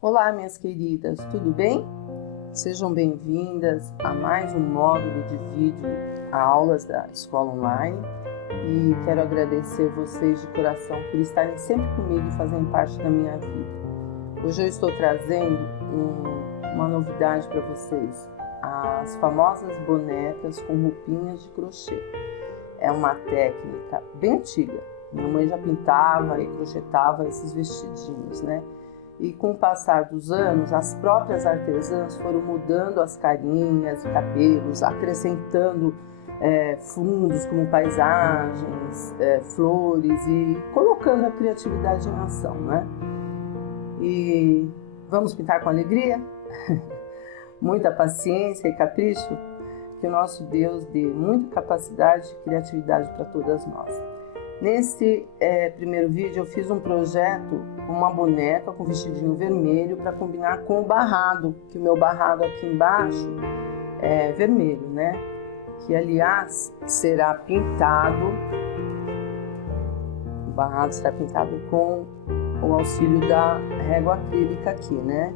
Olá, minhas queridas, tudo bem? Sejam bem-vindas a mais um módulo de vídeo a aulas da Escola Online e quero agradecer vocês de coração por estarem sempre comigo e fazendo parte da minha vida. Hoje eu estou trazendo uma novidade para vocês, as famosas bonecas com roupinhas de crochê. É uma técnica bem antiga, minha mãe já pintava e crochetava esses vestidinhos, né? E com o passar dos anos, as próprias artesãs foram mudando as carinhas e cabelos, acrescentando fundos como paisagens, flores e colocando a criatividade em ação, né? E vamos pintar com alegria? Muita paciência e capricho? Que o nosso Deus dê muita capacidade e criatividade para todas nós. Nesse primeiro vídeo eu fiz um projeto com uma boneca com vestidinho vermelho para combinar com o barrado, que o meu barrado aqui embaixo é vermelho, né? Que aliás será pintado, o barrado será pintado com o auxílio da régua acrílica aqui, né?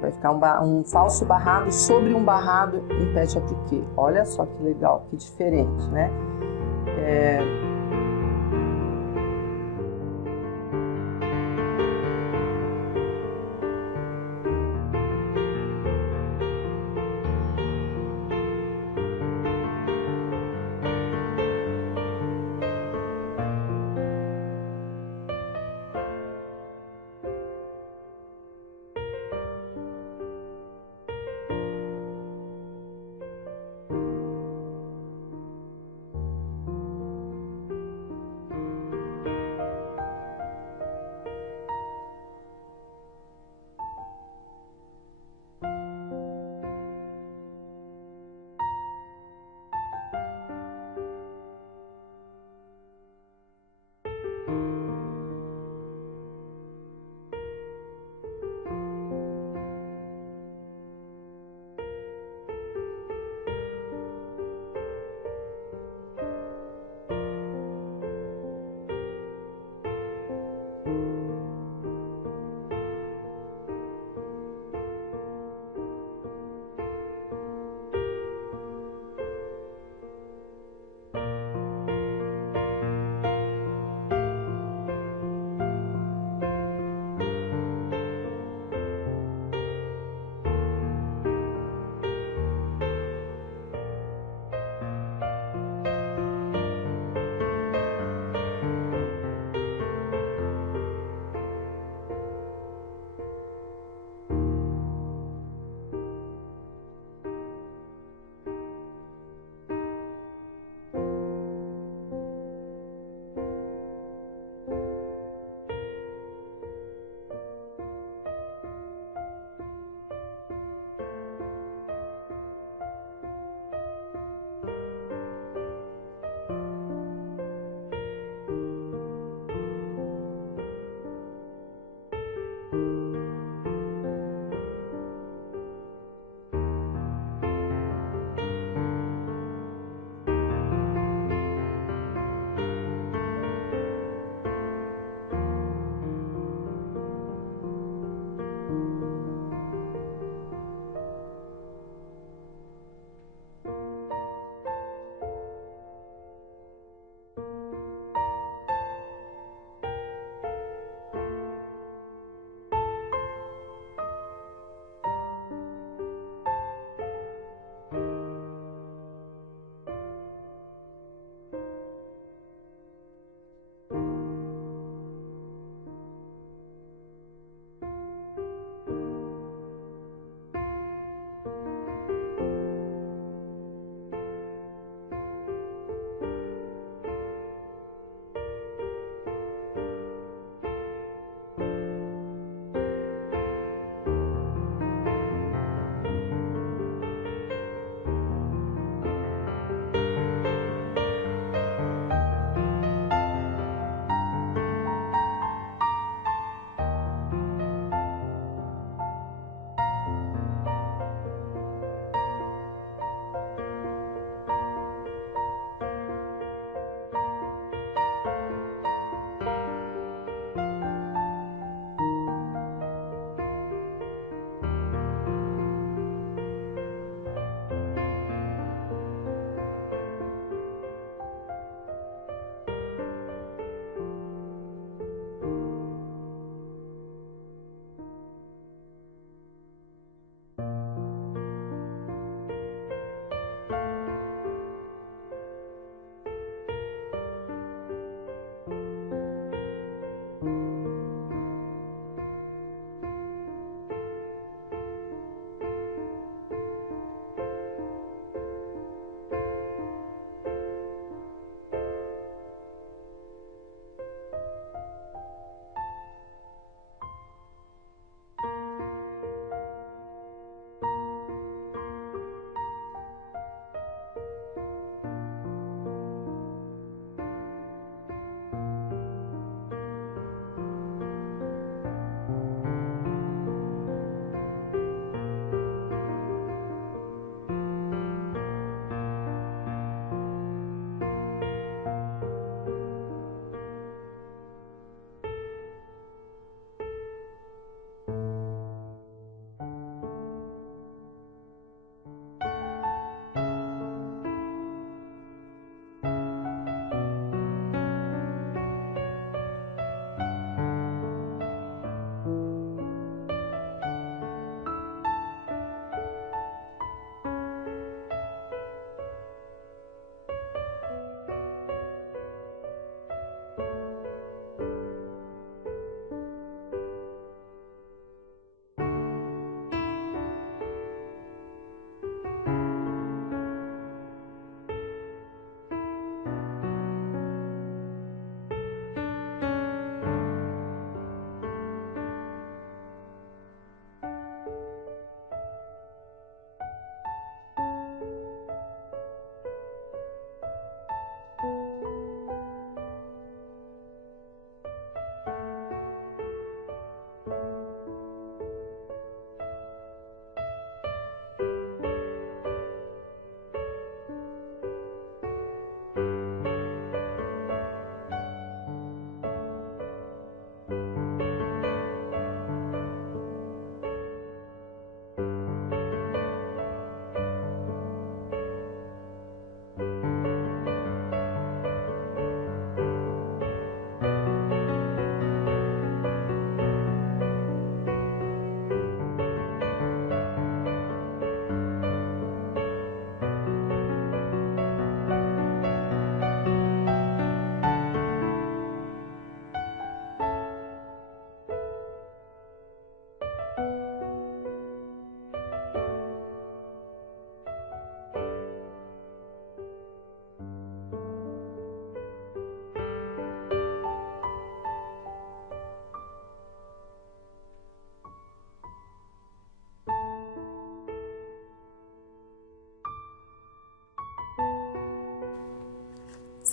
Vai ficar um falso barrado sobre um barrado em pet appliqué. Olha só que legal, que diferente, né?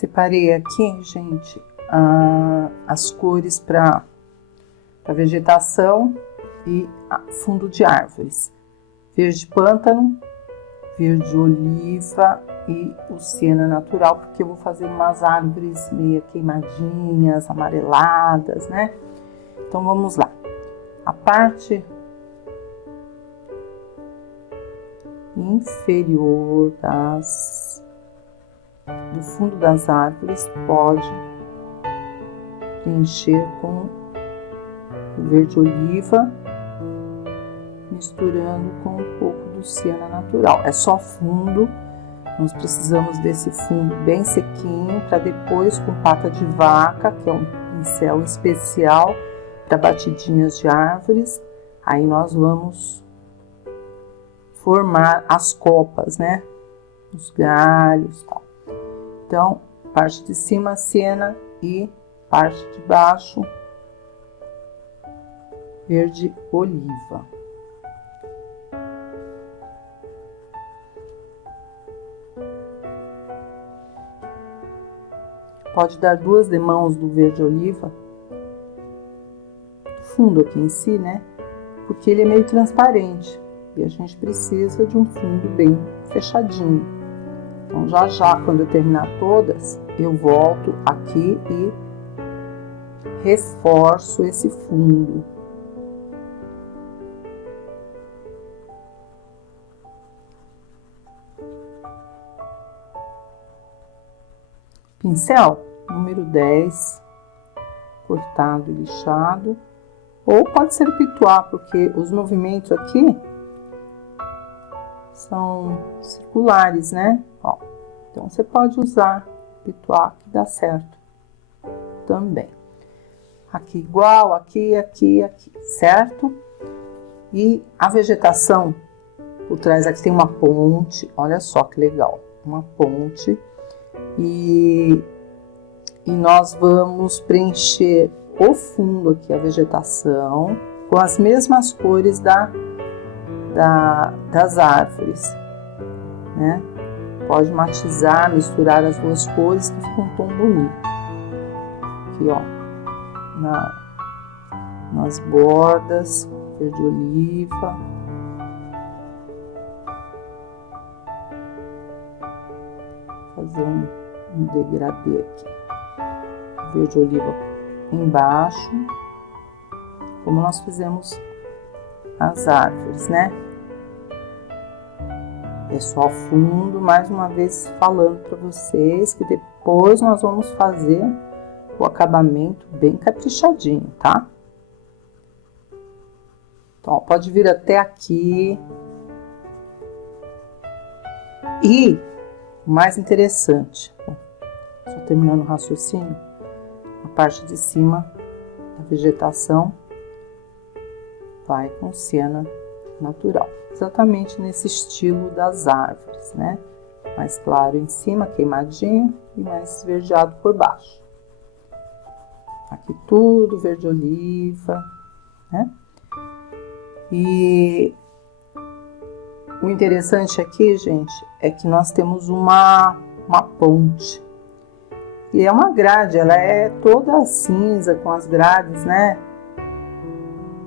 Separei aqui, gente, as cores para vegetação e fundo de árvores. Verde pântano, verde oliva e o siena natural, porque eu vou fazer umas árvores meio queimadinhas, amareladas, né? Então vamos lá. A parte inferior do fundo das árvores pode preencher com o verde oliva, misturando com um pouco do siena natural. É só fundo, nós precisamos desse fundo bem sequinho para depois, com pata de vaca, que é um pincel especial para batidinhas de árvores, aí nós vamos formar as copas, né? Os galhos, tal. Então, parte de cima siena e parte de baixo verde oliva. Pode dar 2 demãos do verde oliva, do fundo aqui em si, né? Porque ele é meio transparente e a gente precisa de um fundo bem fechadinho. Então, já quando eu terminar todas, eu volto aqui e reforço esse fundo. Pincel número 10, cortado e lixado, ou pode ser o pituá, porque os movimentos aqui são circulares, né? Ó, então você pode usar pituá que dá certo também. Aqui igual, aqui, certo? E a vegetação por trás aqui tem uma ponte, olha só que legal, uma ponte. E nós vamos preencher o fundo aqui, a vegetação, com as mesmas cores das árvores, né? Pode matizar, misturar as 2 cores que fica um tom bonito. Aqui, ó, nas bordas, verde oliva. Fazer um degradê aqui, verde oliva embaixo, como nós fizemos as árvores, né? É só fundo, mais uma vez falando para vocês que depois nós vamos fazer o acabamento bem caprichadinho, tá? Então, ó, pode vir até aqui. E o mais interessante, só terminando o raciocínio, a parte de cima da vegetação vai com siena natural, exatamente nesse estilo das árvores, né? Mais claro em cima, queimadinho, e mais esverdeado por baixo. Aqui tudo verde oliva, né? E o interessante aqui, gente, é que nós temos uma ponte. E é uma grade, ela é toda cinza, com as grades, né?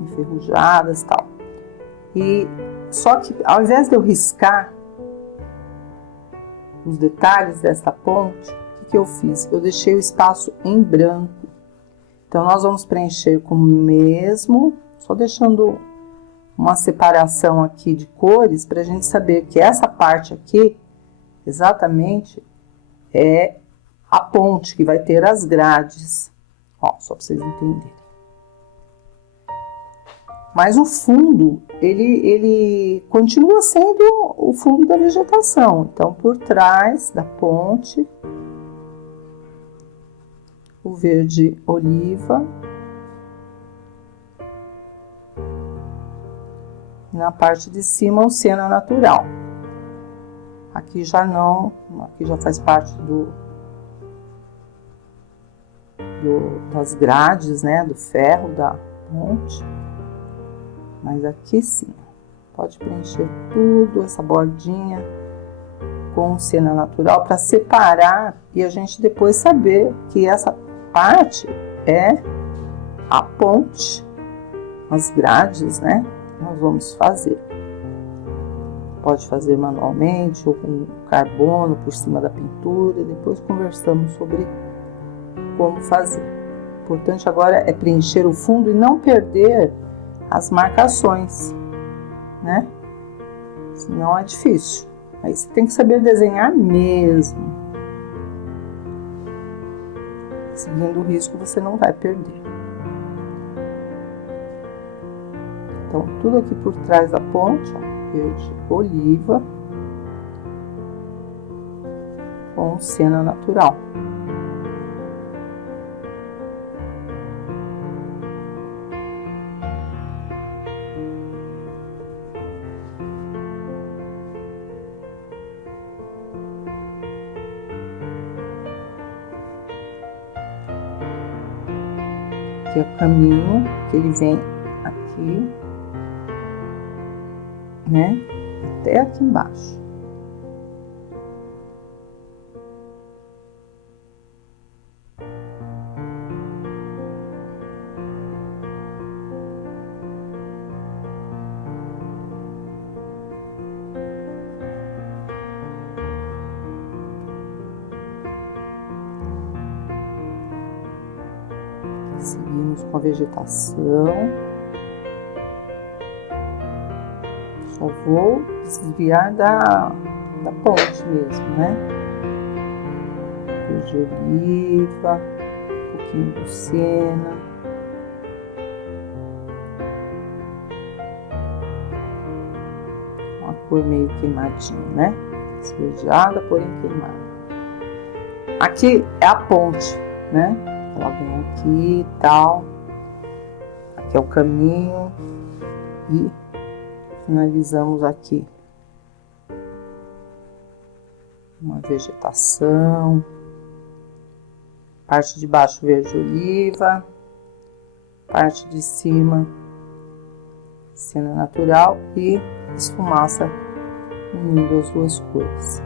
Enferrujadas e tal. E só que ao invés de eu riscar os detalhes dessa ponte, o que eu fiz? Eu deixei o espaço em branco. Então, nós vamos preencher com o mesmo, só deixando uma separação aqui de cores para a gente saber que essa parte aqui, exatamente, é a ponte que vai ter as grades. Ó, só para vocês entenderem. Mas o fundo, ele continua sendo o fundo da vegetação. Então, por trás da ponte, o verde oliva. E na parte de cima, o siena natural. Aqui já não, aqui já faz parte das grades, né, do ferro da ponte. Mas aqui sim, pode preencher tudo, essa bordinha com cena natural para separar e a gente depois saber que essa parte é a ponte, as grades, né? Nós vamos fazer. Pode fazer manualmente ou com carbono por cima da pintura. Depois conversamos sobre como fazer. O importante agora é preencher o fundo e não perder as marcações, né? Senão é difícil. Aí você tem que saber desenhar mesmo. Seguindo o risco, você não vai perder. Então, tudo aqui por trás da ponte, ó, verde oliva, com cena natural. Aqui é o caminho que ele vem aqui, né, até aqui embaixo. Seguimos com a vegetação. Só vou desviar da ponte mesmo, né? Verde oliva, um pouquinho de lucena. Uma cor meio queimadinha, né? Esverdeada, porém queimada. Aqui é a ponte, né? Ela vem aqui e tal. Aqui é o caminho. E finalizamos aqui. Uma vegetação. Parte de baixo verde oliva. Parte de cima cena natural e esfumaça unindo as duas cores.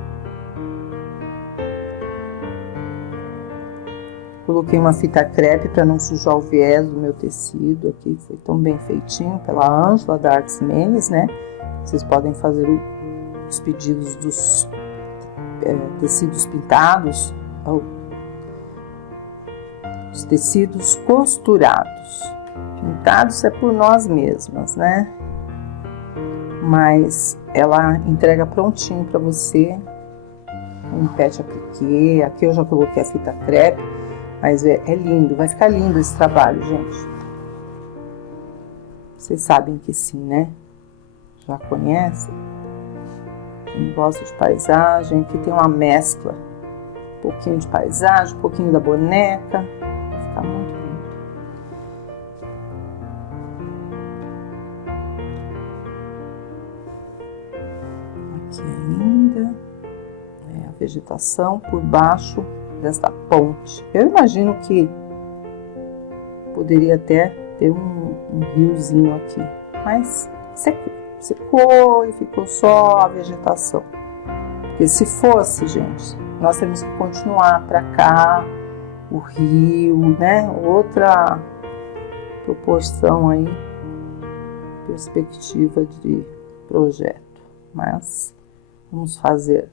Coloquei uma fita crepe para não sujar o viés do meu tecido. Aqui foi tão bem feitinho pela Ângela da Artes Menes, né? Vocês podem fazer os pedidos dos tecidos pintados, ou os tecidos costurados. Pintados é por nós mesmas, né? Mas ela entrega prontinho para você. Um pet appliqué. Aqui eu já coloquei a fita crepe. Mas é lindo, vai ficar lindo esse trabalho, gente. Vocês sabem que sim, né? Já conhecem? Quem gosta de paisagem, aqui tem uma mescla. Um pouquinho de paisagem, um pouquinho da boneca. Vai ficar muito lindo. Aqui ainda é a vegetação por baixo desta ponte. Eu imagino que poderia até ter um riozinho aqui, mas secou e ficou só a vegetação. Porque se fosse, gente, nós temos que continuar para cá, o rio, né? Outra proporção aí, perspectiva de projeto. Mas vamos fazer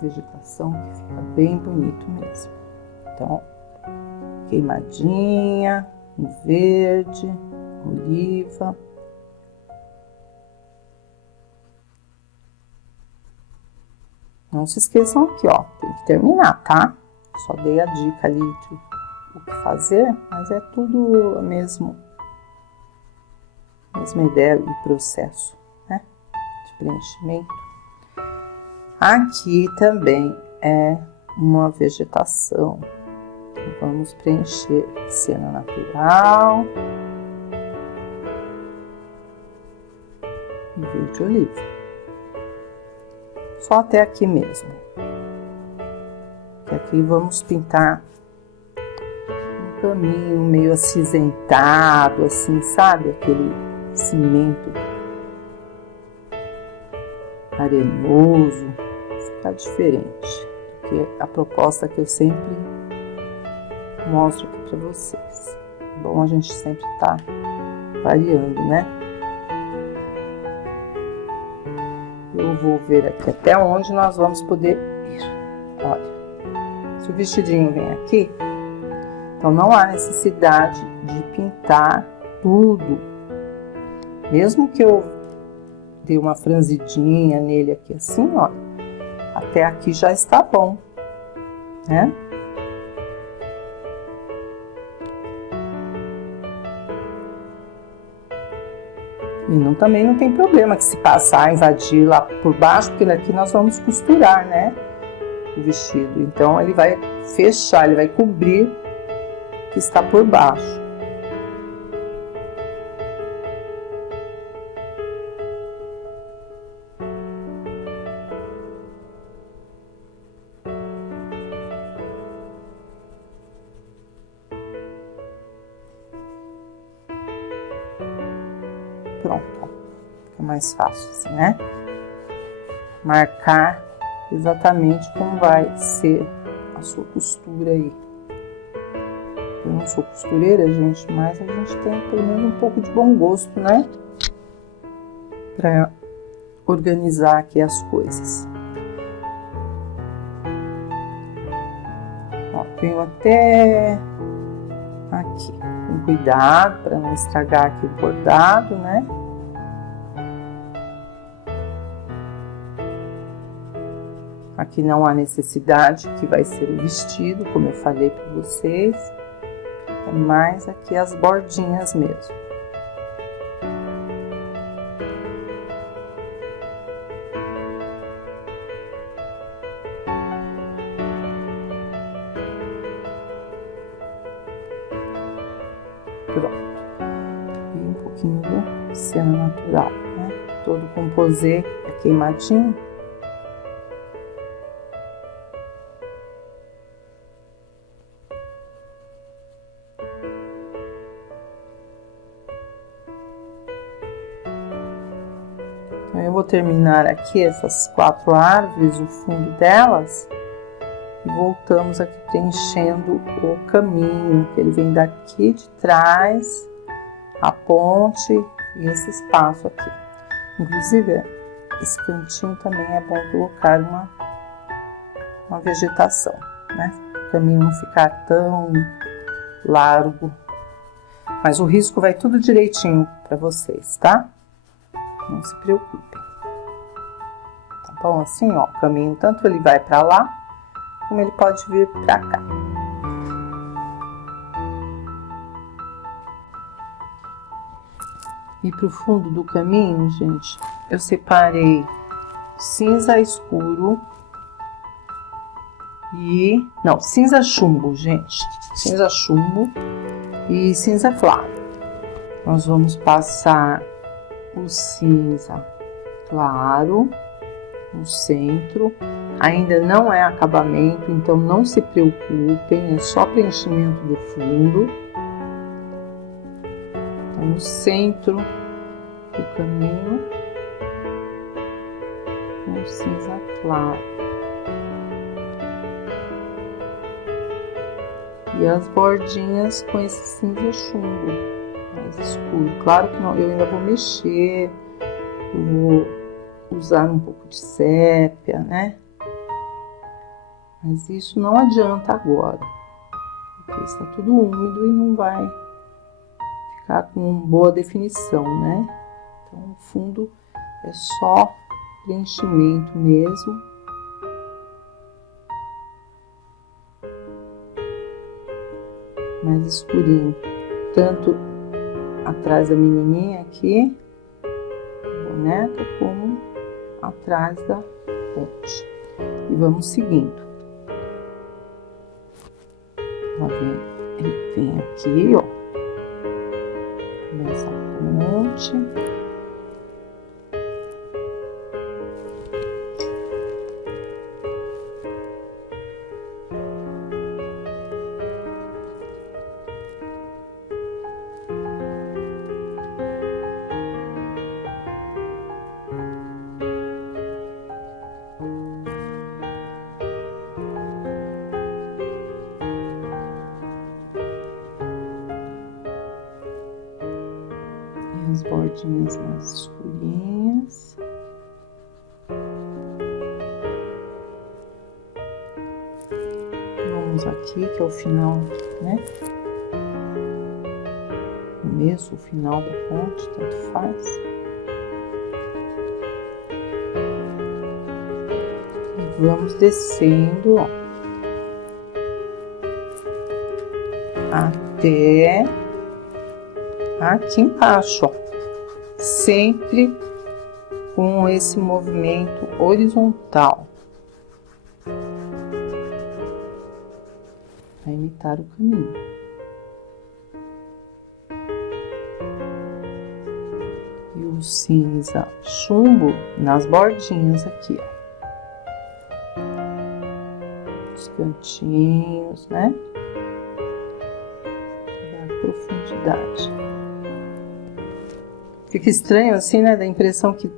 vegetação que fica bem bonito mesmo. Então, queimadinha, um verde, oliva. Não se esqueçam aqui, ó, tem que terminar, tá? Só dei a dica ali de o que fazer, mas é tudo a mesma ideia e processo, né? De preenchimento. Aqui também é uma vegetação. Então, vamos preencher cena natural e verde oliva. Só até aqui mesmo. E aqui vamos pintar um caminho meio acinzentado, assim, sabe? Aquele cimento arenoso, ficar diferente, porque a proposta que eu sempre mostro aqui para vocês. Bom, a gente sempre tá variando, né? Eu vou ver aqui até onde nós vamos poder ir. Olha, se o vestidinho vem aqui, então não há necessidade de pintar tudo. Mesmo que eu dê uma franzidinha nele aqui assim, ó, até aqui já está bom, né? E também não tem problema que se passar, invadir lá por baixo, porque daqui nós vamos costurar, né, o vestido. Então, ele vai fechar, ele vai cobrir o que está por baixo. Pronto, fica mais fácil assim, né? Marcar exatamente como vai ser a sua costura aí. Eu não sou costureira, gente, mas a gente tem pelo menos um pouco de bom gosto, né? Pra organizar aqui as coisas. Ó, venho até aqui, com cuidado para não estragar aqui o bordado, né? Aqui não há necessidade, que vai ser o vestido, como eu falei para vocês. É mais aqui as bordinhas mesmo. Pronto. E um pouquinho do cena natural, né? Todo o composê é queimadinho. Então, eu vou terminar aqui essas 4 árvores, o fundo delas. E voltamos aqui preenchendo o caminho, que ele vem daqui de trás, a ponte e esse espaço aqui. Inclusive, esse cantinho também é bom colocar uma vegetação, né? O caminho não ficar tão largo. Mas o risco vai tudo direitinho para vocês, tá? Não se preocupem. Tá bom? Assim, ó, o caminho tanto ele vai para lá, como ele pode vir para cá. E pro fundo do caminho, gente, eu separei cinza escuro e... não, cinza chumbo, gente. Cinza chumbo e cinza claro. Nós vamos passar o cinza claro no centro. Ainda não é acabamento, então não se preocupem, é só preenchimento do fundo. Então, no centro do caminho, um cinza claro. E as bordinhas com esse cinza chumbo mais escuro. Claro que não, eu ainda vou mexer, eu vou usar um pouco de sépia, né? Mas isso não adianta agora, porque está tudo úmido e não vai ficar com boa definição, né? Então, o fundo é só preenchimento mesmo. Mais escurinho, tanto atrás da menininha aqui, boneca, como atrás da ponte. E vamos seguindo. Ele vem aqui, ó, nessa ponte. As bordinhas mais escurinhas. Vamos aqui, que é o final, né? Começo, o final da ponte, tanto faz. E vamos descendo, ó, até aqui embaixo, ó, sempre com esse movimento horizontal, para imitar o caminho. E o cinza chumbo nas bordinhas aqui, ó, os cantinhos, né? Da profundidade. Fica estranho assim, né? Dá a impressão que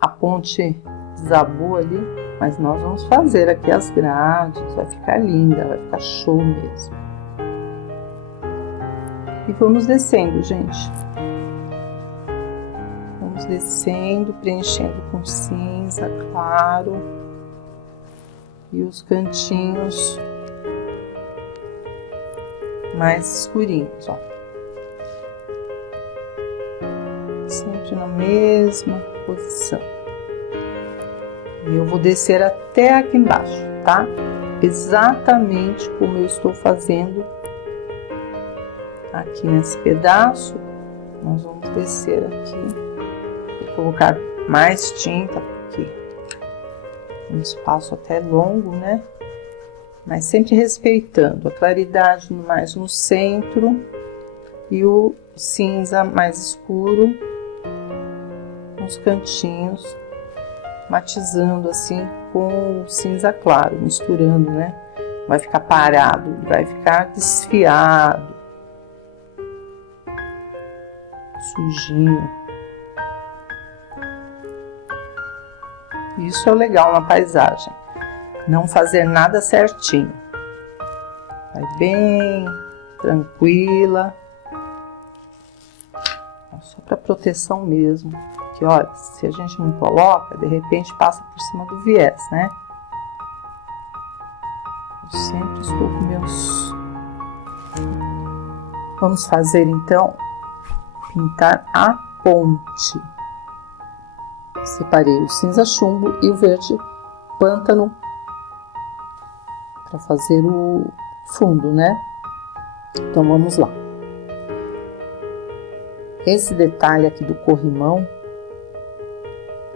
a ponte desabou ali, mas nós vamos fazer aqui as grades, vai ficar linda, vai ficar show mesmo. E vamos descendo, gente. Vamos descendo, preenchendo com cinza claro e os cantinhos mais escurinhos, ó. Sempre na mesma posição. E eu vou descer até aqui embaixo, tá? Exatamente como eu estou fazendo aqui nesse pedaço. Nós vamos descer aqui. Vou colocar mais tinta, porque é um espaço até longo, né? Mas sempre respeitando a claridade mais no centro e o cinza mais escuro nos cantinhos, matizando assim com o cinza claro, misturando, né? Vai ficar parado, vai ficar desfiado, sujinho. Isso é o legal na paisagem, não fazer nada certinho, vai bem tranquila, só para proteção mesmo. Que olha, se a gente não coloca, de repente passa por cima do viés, né? Eu sempre estou com meus... Vamos fazer então, pintar a ponte. Separei o cinza chumbo e o verde pântano para fazer o fundo, né? Então vamos lá. Esse detalhe aqui do corrimão,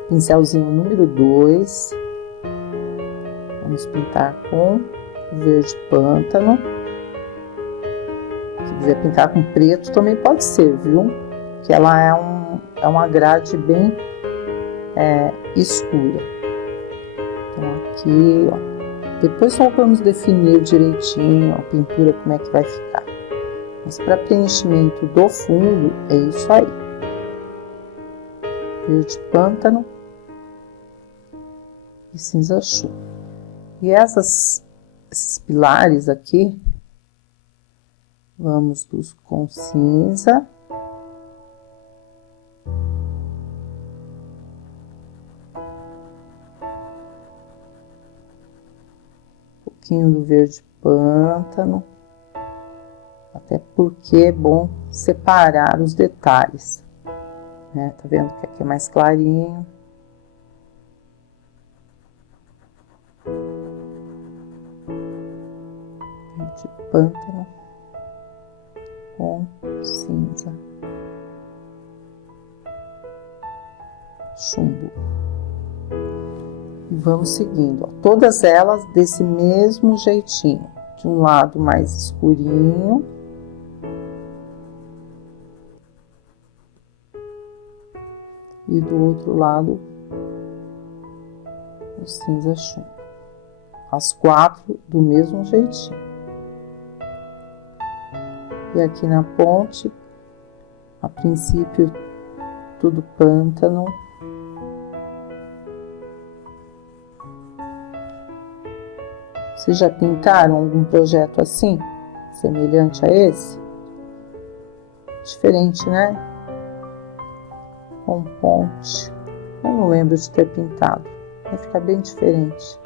pincelzinho número 2, vamos pintar com o verde pântano. Se quiser pintar com preto também pode ser, viu? Que ela é uma grade bem escura. Então aqui, ó, depois só vamos definir direitinho a pintura, como é que vai ficar. Mas para preenchimento do fundo é isso aí. Verde pântano e cinza chumbo. E esses pilares aqui, vamos com cinza. Um pouquinho do verde pântano. Até porque é bom separar os detalhes, né? Tá vendo que aqui é mais clarinho. Verde pântano com cinza chumbo. E vamos seguindo, ó, todas elas desse mesmo jeitinho. De um lado mais escurinho. E do outro lado, o cinza chumbo. As 4 do mesmo jeitinho. E aqui na ponte, a princípio, tudo pântano. Vocês já pintaram algum projeto assim? Semelhante a esse? Diferente, né? com ponte. Eu não lembro de ter pintado. Vai ficar bem diferente.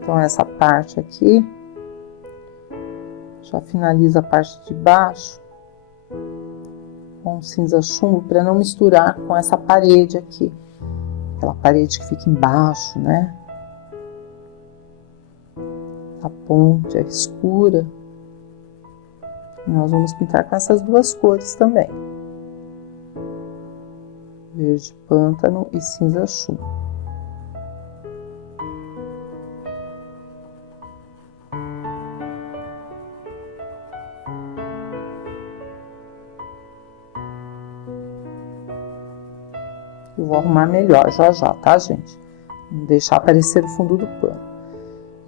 Então essa parte aqui já finaliza a parte de baixo com cinza chumbo para não misturar com essa parede aqui, aquela parede que fica embaixo, né? A ponte é escura. E nós vamos pintar com essas duas cores também, verde pântano e cinza chumbo. Eu vou arrumar melhor já, tá, gente? Não deixar aparecer o fundo do pano.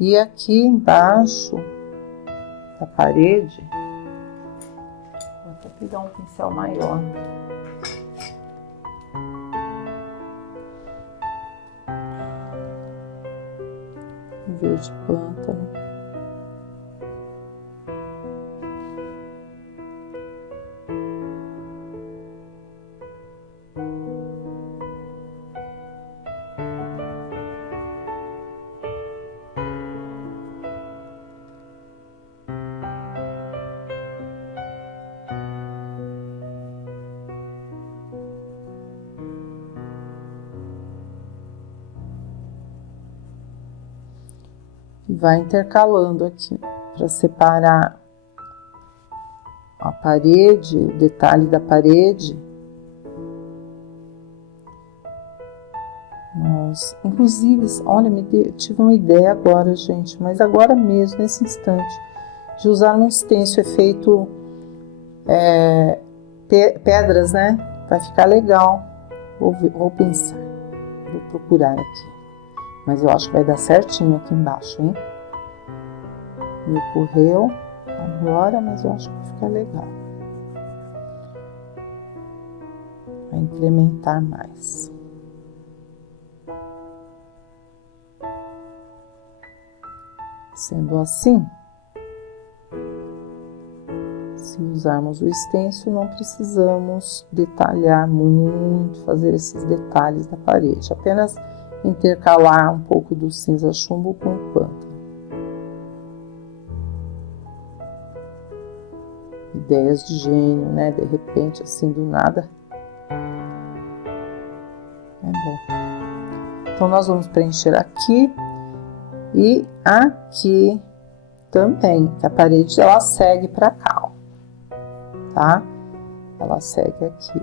E aqui embaixo da parede, vou até pegar um pincel maior. Verde pântano. E vai intercalando aqui para separar a parede, o detalhe da parede. Inclusive, olha, tive uma ideia agora, gente, mas agora mesmo, nesse instante, de usar um stencil efeito pedras, né? Vai ficar legal. Vou pensar, vou procurar aqui. Mas eu acho que vai dar certinho aqui embaixo, hein? Me ocorreu agora, mas eu acho que vai ficar legal. Vai incrementar mais. Sendo assim, se usarmos o stencil, não precisamos detalhar muito, fazer esses detalhes da parede. Apenas intercalar um pouco do cinza chumbo com o pântano. Ideias de gênio, né? De repente, assim, do nada. É bom. Então, nós vamos preencher aqui e aqui também, que a parede, ela segue para cá, ó, tá? Ela segue aqui,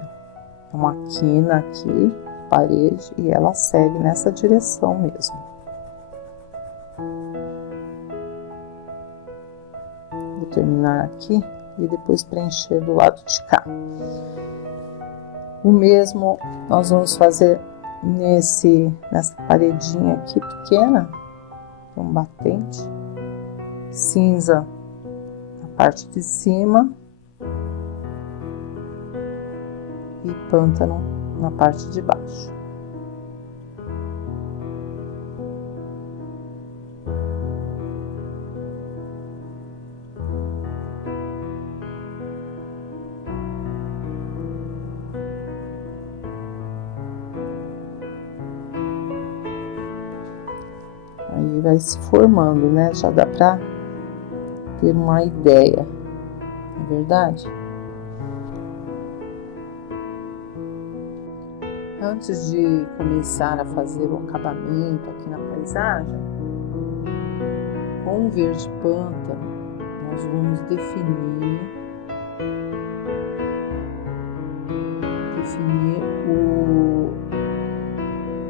ó. Uma quina aqui, parede, e ela segue nessa direção mesmo. Vou terminar aqui e depois preencher do lado de cá. O mesmo nós vamos fazer nessa paredinha aqui pequena, um batente, cinza na parte de cima e pântano na parte de baixo. Aí vai se formando, né? Já dá pra ter uma ideia, não é verdade? Antes de começar a fazer o acabamento aqui na paisagem, com o verde pântano, nós vamos definir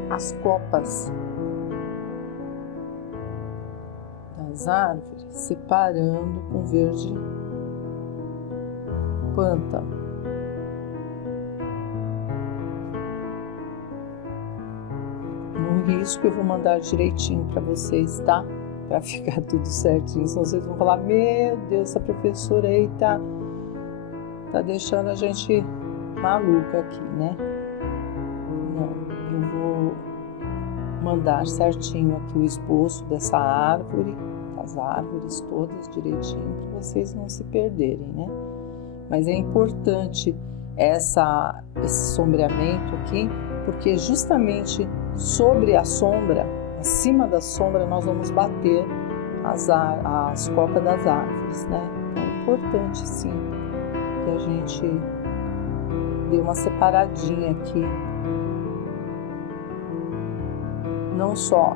as copas das árvores, separando com verde pântano. No risco eu vou mandar direitinho para vocês, tá? Para ficar tudo certinho, senão vocês vão falar: meu Deus, essa professora aí tá deixando a gente maluca aqui, né? Não, eu vou mandar certinho aqui o esboço dessa árvore, das árvores todas direitinho, para vocês não se perderem, né? mas é importante esse sombreamento aqui, porque justamente sobre a sombra, acima da sombra, nós vamos bater as copas das árvores, né? Então é importante sim que a gente dê uma separadinha aqui, não só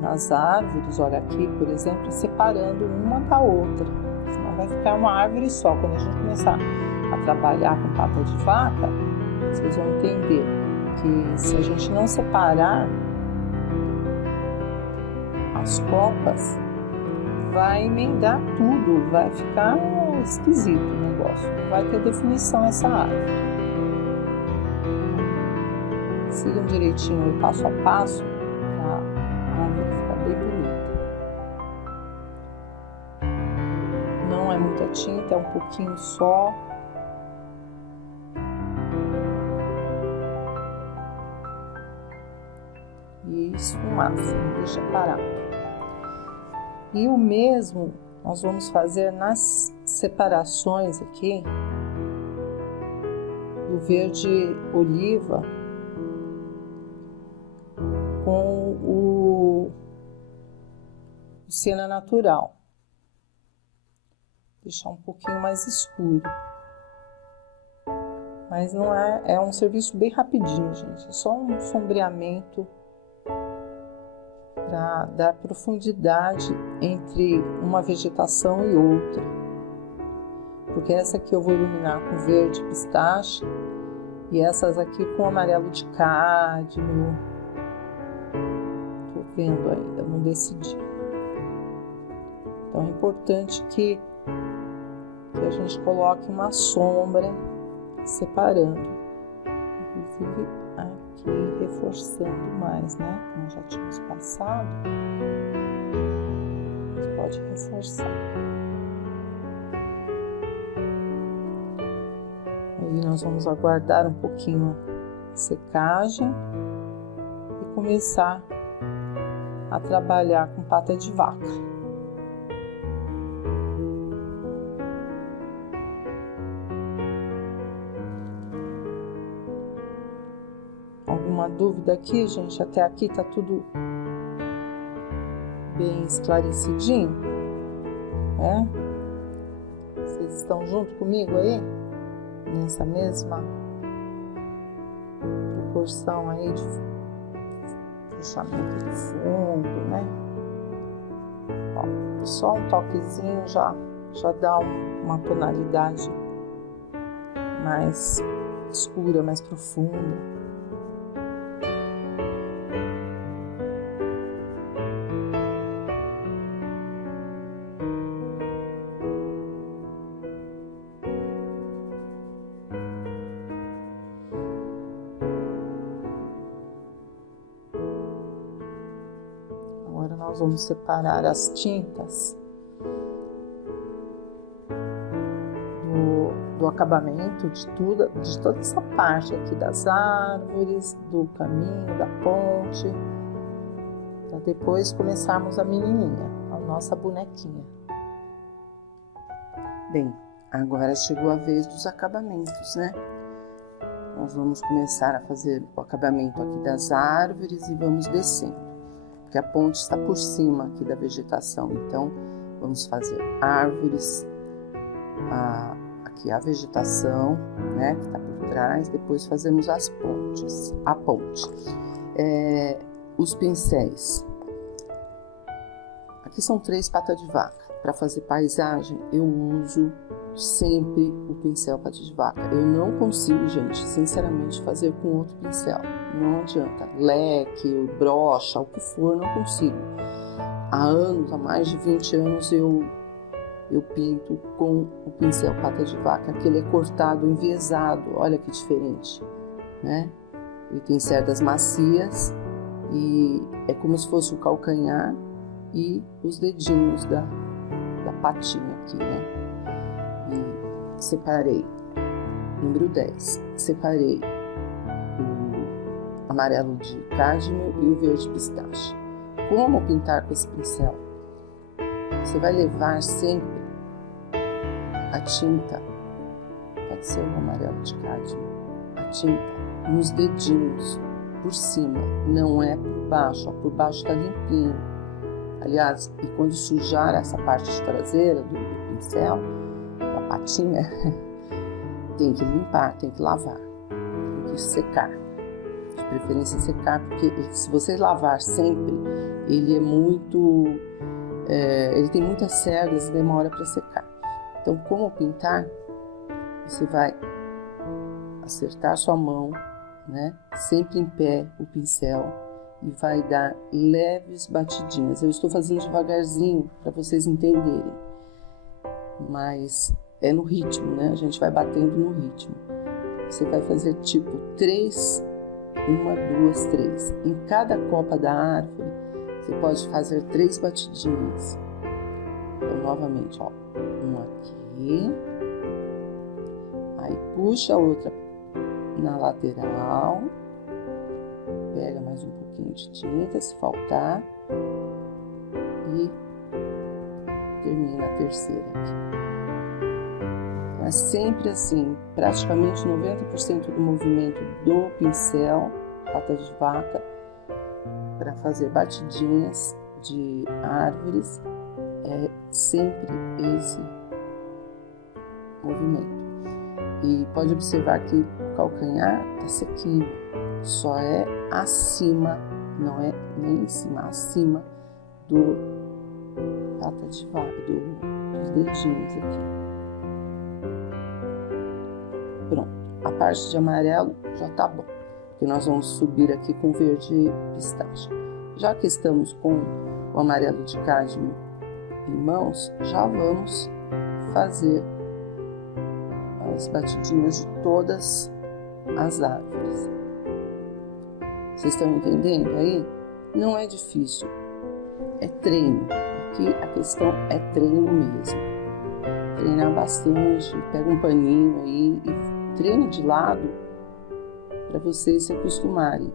nas árvores, olha aqui, por exemplo, separando uma da outra, senão vai ficar uma árvore só. Quando a gente começar a trabalhar com pata de vaca, vocês vão entender que se a gente não separar as copas, vai emendar tudo, vai ficar esquisito o negócio, não vai ter definição essa árvore. Sigam direitinho o passo a passo para a árvore ficar bem bonita. Não é muita tinta, é um pouquinho só. E esfumaça, não deixa parado. E o mesmo nós vamos fazer nas separações aqui do verde oliva com o siena natural. Deixar um pouquinho mais escuro. Mas não é um serviço bem rapidinho, gente. É só um sombreamento para dar profundidade entre uma vegetação e outra. Porque essa aqui eu vou iluminar com verde pistache e essas aqui com amarelo de cádmio. Tô vendo ainda, não decidi. Então é importante que a gente coloque uma sombra separando. Inclusive aqui reforçando mais, né? Como já tínhamos passado, a gente pode reforçar. Aí nós vamos aguardar um pouquinho a secagem e começar a trabalhar com pata de vaca. Alguma dúvida aqui, gente? Até aqui tá tudo bem esclarecidinho, né? Vocês estão junto comigo aí? Nessa mesma proporção aí de fechamento do fundo, né? Ó, só um toquezinho já dá uma tonalidade mais escura, mais profunda. Agora nós vamos separar as tintas do acabamento de toda essa parte aqui das árvores, do caminho, da ponte, para depois começarmos a menininha, a nossa bonequinha. Bem, agora chegou a vez dos acabamentos, né? Nós vamos começar a fazer o acabamento aqui das árvores e vamos descendo. Porque a ponte está por cima aqui da vegetação, então vamos fazer árvores, aqui a vegetação, né, que está por trás, depois fazemos a ponte. Os pincéis, aqui são 3 patas de vaca. Para fazer paisagem eu uso sempre o pincel pata de vaca. Eu não consigo, gente, sinceramente, fazer com outro pincel. Não adianta, leque, brocha, o que for, não consigo. Há anos, há mais de 20 anos, eu pinto com o pincel pata de vaca, que ele é cortado, enviesado, olha que diferente, né? Ele tem cerdas macias e é como se fosse o calcanhar e os dedinhos da patinha aqui, né? E separei, número 10, separei o amarelo de cádmio e o verde pistache. Como pintar com esse pincel? Você vai levar sempre a tinta pode ser o amarelo de cádmio, a tinta nos dedinhos, por cima, não é por baixo, ó, por baixo tá limpinho. Aliás, e quando sujar essa parte traseira do pincel, da patinha, tem que limpar, tem que lavar, tem que secar. De preferência secar, porque se você lavar sempre, ele é muito, ele tem muitas cerdas e demora para secar. Então, como pintar, você vai acertar sua mão, né? Sempre em pé o pincel e vai dar leves batidinhas. Eu estou fazendo devagarzinho para vocês entenderem, mas é no ritmo, né? A gente vai batendo no ritmo. Você vai fazer tipo 3, 1, 2, 3. Em cada copa da árvore, você pode fazer 3 batidinhas. Então, novamente, ó, uma aqui, aí puxa a outra na lateral, pega mais um pouquinho de tinta, se faltar, e termina a terceira aqui. Então, é sempre assim, praticamente 90% do movimento do pincel, pata de vaca, para fazer batidinhas de árvores, é sempre esse movimento. E pode observar que o calcanhar está sequinho, só é acima, não é nem em cima, acima do pata de vaca, dos dedinhos aqui. Pronto, a parte de amarelo já tá bom, porque nós vamos subir aqui com verde pistache. Já que estamos com o amarelo de cádmio em mãos, já vamos fazer as batidinhas de todas as árvores. Vocês estão entendendo aí? Não é difícil, é treino. Aqui a questão é treino mesmo. Treinar bastante, pega um paninho aí e treina de lado para vocês se acostumarem.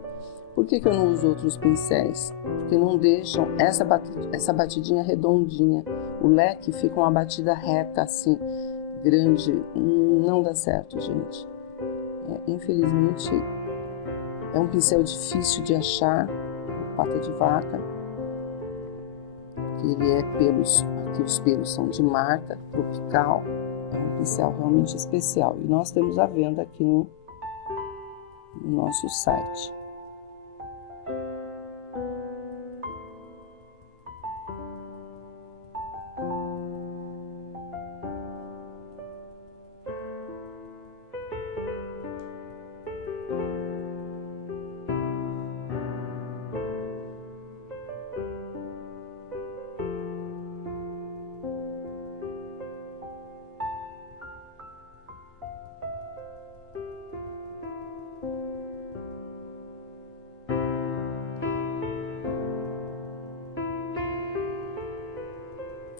Por que eu não uso outros pincéis? Porque não deixam essa batidinha redondinha. O leque fica uma batida reta assim, grande, não dá certo, gente. Infelizmente, é um pincel difícil de achar, o pata de vaca, que ele é pelos, aqui os pelos são de marca tropical, é um pincel realmente especial. E nós temos à venda aqui no nosso site.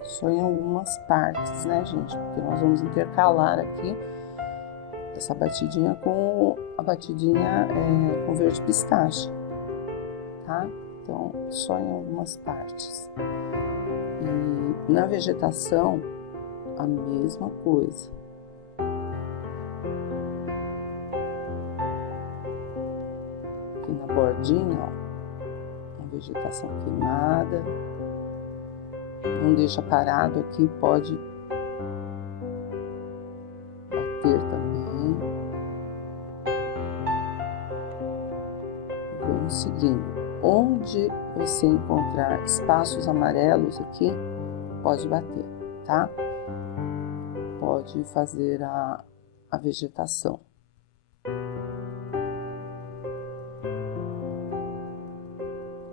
Só em algumas partes, né, gente? Porque nós vamos intercalar aqui essa batidinha com a batidinha com verde pistache, tá? Então, só em algumas partes. E na vegetação, a mesma coisa. Aqui na bordinha, ó, uma vegetação queimada. Não deixa parado aqui, pode bater também. Vamos seguindo. Onde você encontrar espaços amarelos aqui, pode bater, tá? Pode fazer a vegetação.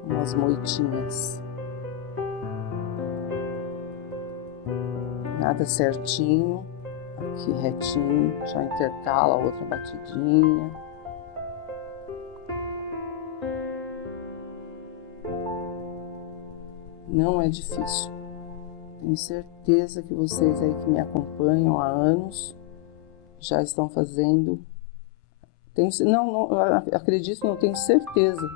Umas moitinhas. Nada certinho, aqui retinho, já intercala outra batidinha. Não é difícil. Tenho certeza que vocês aí que me acompanham há anos já estão fazendo. Acredito, não tenho certeza.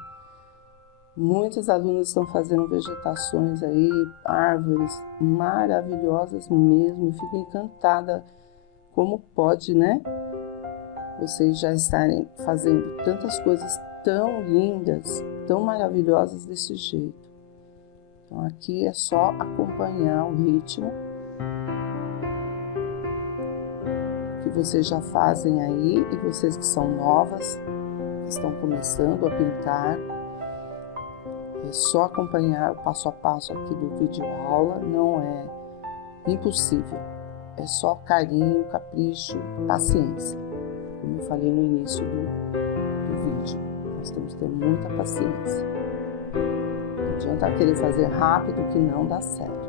Muitas alunas estão fazendo vegetações aí, árvores maravilhosas mesmo. Eu fico encantada como pode, né? Vocês já estarem fazendo tantas coisas tão lindas, tão maravilhosas desse jeito. Então aqui é só acompanhar o ritmo que vocês já fazem aí, e vocês que são novas, que estão começando a pintar, é só acompanhar o passo a passo aqui do vídeo aula, não é impossível, é só carinho, capricho, paciência, como eu falei no início do vídeo, nós temos que ter muita paciência, não adianta querer fazer rápido que não dá certo.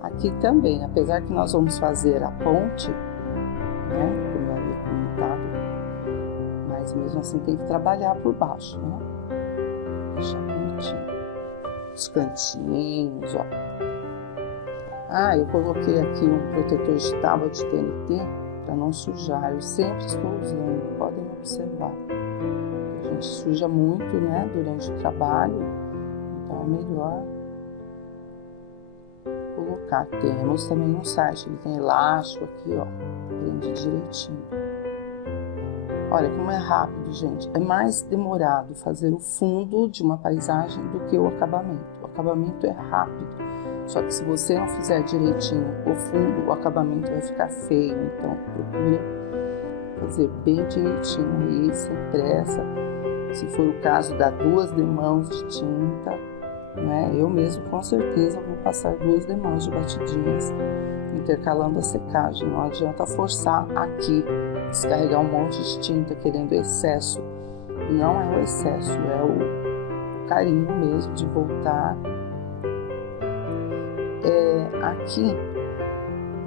Aqui também, apesar que nós vamos fazer a ponte, né, como eu havia comentado, mas mesmo assim tem que trabalhar por baixo, né? Deixar bonitinho. Os cantinhos, ó. Eu coloquei aqui um protetor de tábua de TNT para não sujar. Eu sempre estou usando, podem observar. A gente suja muito, né, durante o trabalho, então é melhor colocar. Temos também no site, ele tem elástico aqui, ó, prende direitinho. Olha como é rápido, gente. É mais demorado fazer o fundo de uma paisagem do que o acabamento. O acabamento é rápido. Só que se você não fizer direitinho o fundo, o acabamento vai ficar feio. Então, procura fazer bem direitinho aí, sem pressa. Se for o caso, dá 2 demãos de tinta, né? Eu mesmo, com certeza, vou passar 2 demãos de batidinhas, intercalando a secagem. Não adianta forçar aqui, descarregar um monte de tinta querendo excesso. Não é o excesso, é o carinho mesmo de voltar. Aqui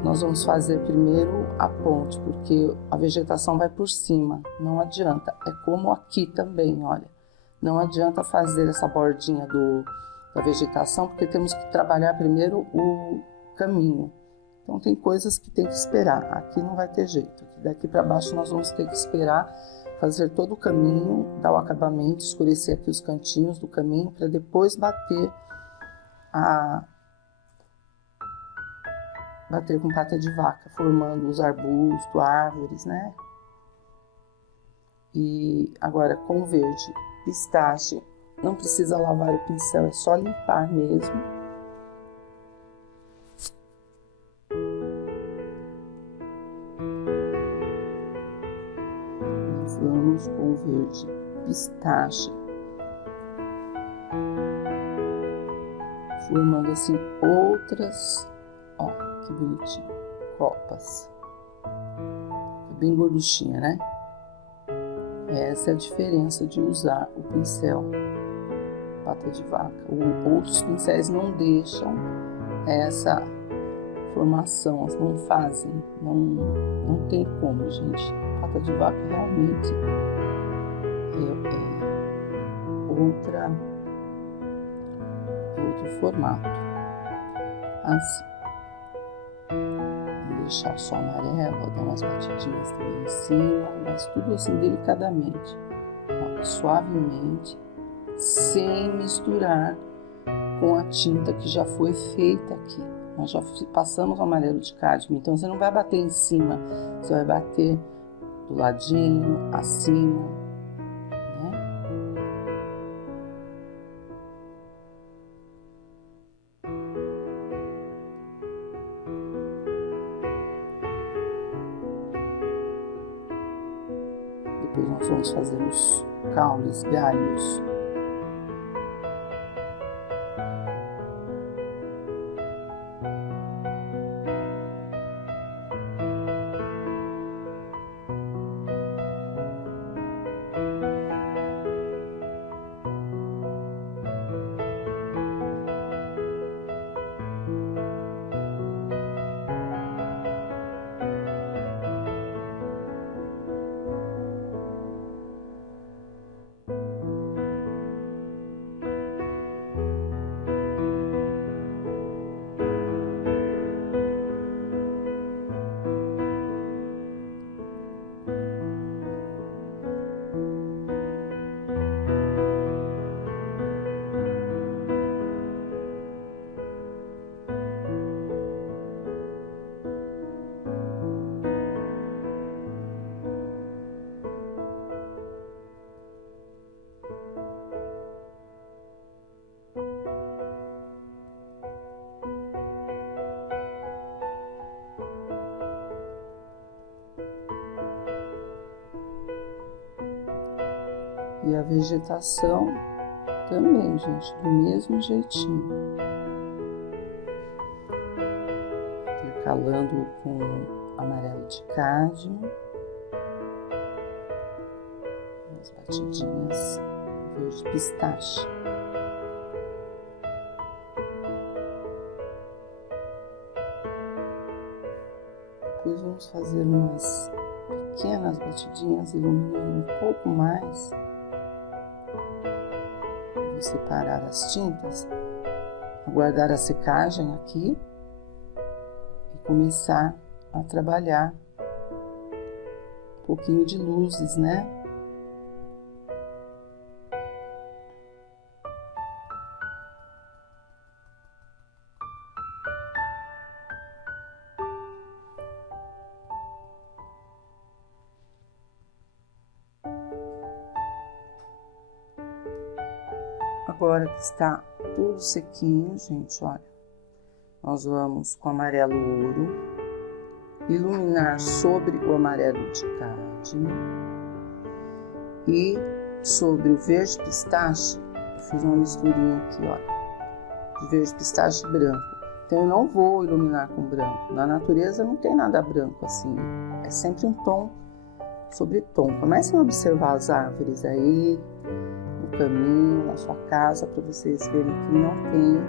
nós vamos fazer primeiro a ponte, porque a vegetação vai por cima, não adianta. É como aqui também, olha, não adianta fazer essa bordinha da vegetação, porque temos que trabalhar primeiro o caminho. Então tem coisas que tem que esperar, aqui não vai ter jeito, daqui para baixo nós vamos ter que esperar fazer todo o caminho, dar o acabamento, escurecer aqui os cantinhos do caminho, para depois bater com pata de vaca, formando os arbustos, árvores, né? E agora com verde pistache, não precisa lavar o pincel, é só limpar mesmo. E vamos com verde pistache, formando assim outras, ó, que bonitinho, copas. É bem gorduchinha, né? Essa é a diferença de usar o pincel pata de vaca. Outros pincéis não deixam essa formação, não fazem, não tem como, gente. Pata de vaca realmente é outro formato. Assim. Vou deixar só amarelo, vou dar umas batidinhas também em cima, mas tudo assim delicadamente, olha, suavemente, sem misturar com a tinta que já foi feita aqui. Nós já passamos o amarelo de cádmio, então você não vai bater em cima, você vai bater do ladinho, acima, né? Depois nós vamos fazer os caules, galhos. E a vegetação também, gente, do mesmo jeitinho. Intercalando com amarelo de cádmio. As batidinhas verde pistache. Depois vamos fazer umas pequenas batidinhas, iluminando um pouco mais. Vou separar as tintas, aguardar a secagem aqui e começar a trabalhar um pouquinho de luzes, né? Agora que está tudo sequinho, gente, olha, nós vamos com amarelo ouro iluminar sobre o amarelo de cádmio e sobre o verde pistache. Eu fiz uma misturinha aqui, olha, de verde pistache e branco. Então eu não vou iluminar com branco. Na natureza não tem nada branco assim, é sempre um tom sobre tom. Comecem a observar as árvores aí, no caminho, na sua casa, para vocês verem que não tem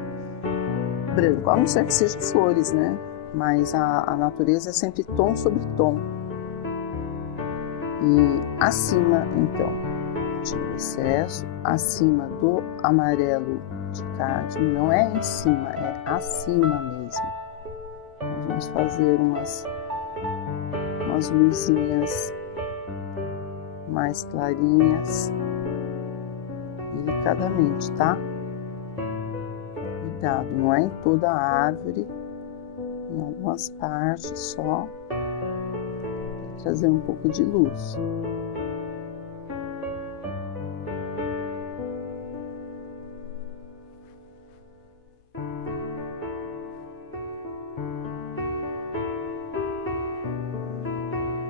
branco, a não ser que seja flores, né? Mas a natureza é sempre tom sobre tom. E acima, então, tira o excesso, acima do amarelo de cádmio, não é em cima, é acima mesmo. Nós vamos fazer umas luzinhas mais clarinhas, delicadamente, tá? Cuidado, não é em toda a árvore, em algumas partes só, para trazer um pouco de luz.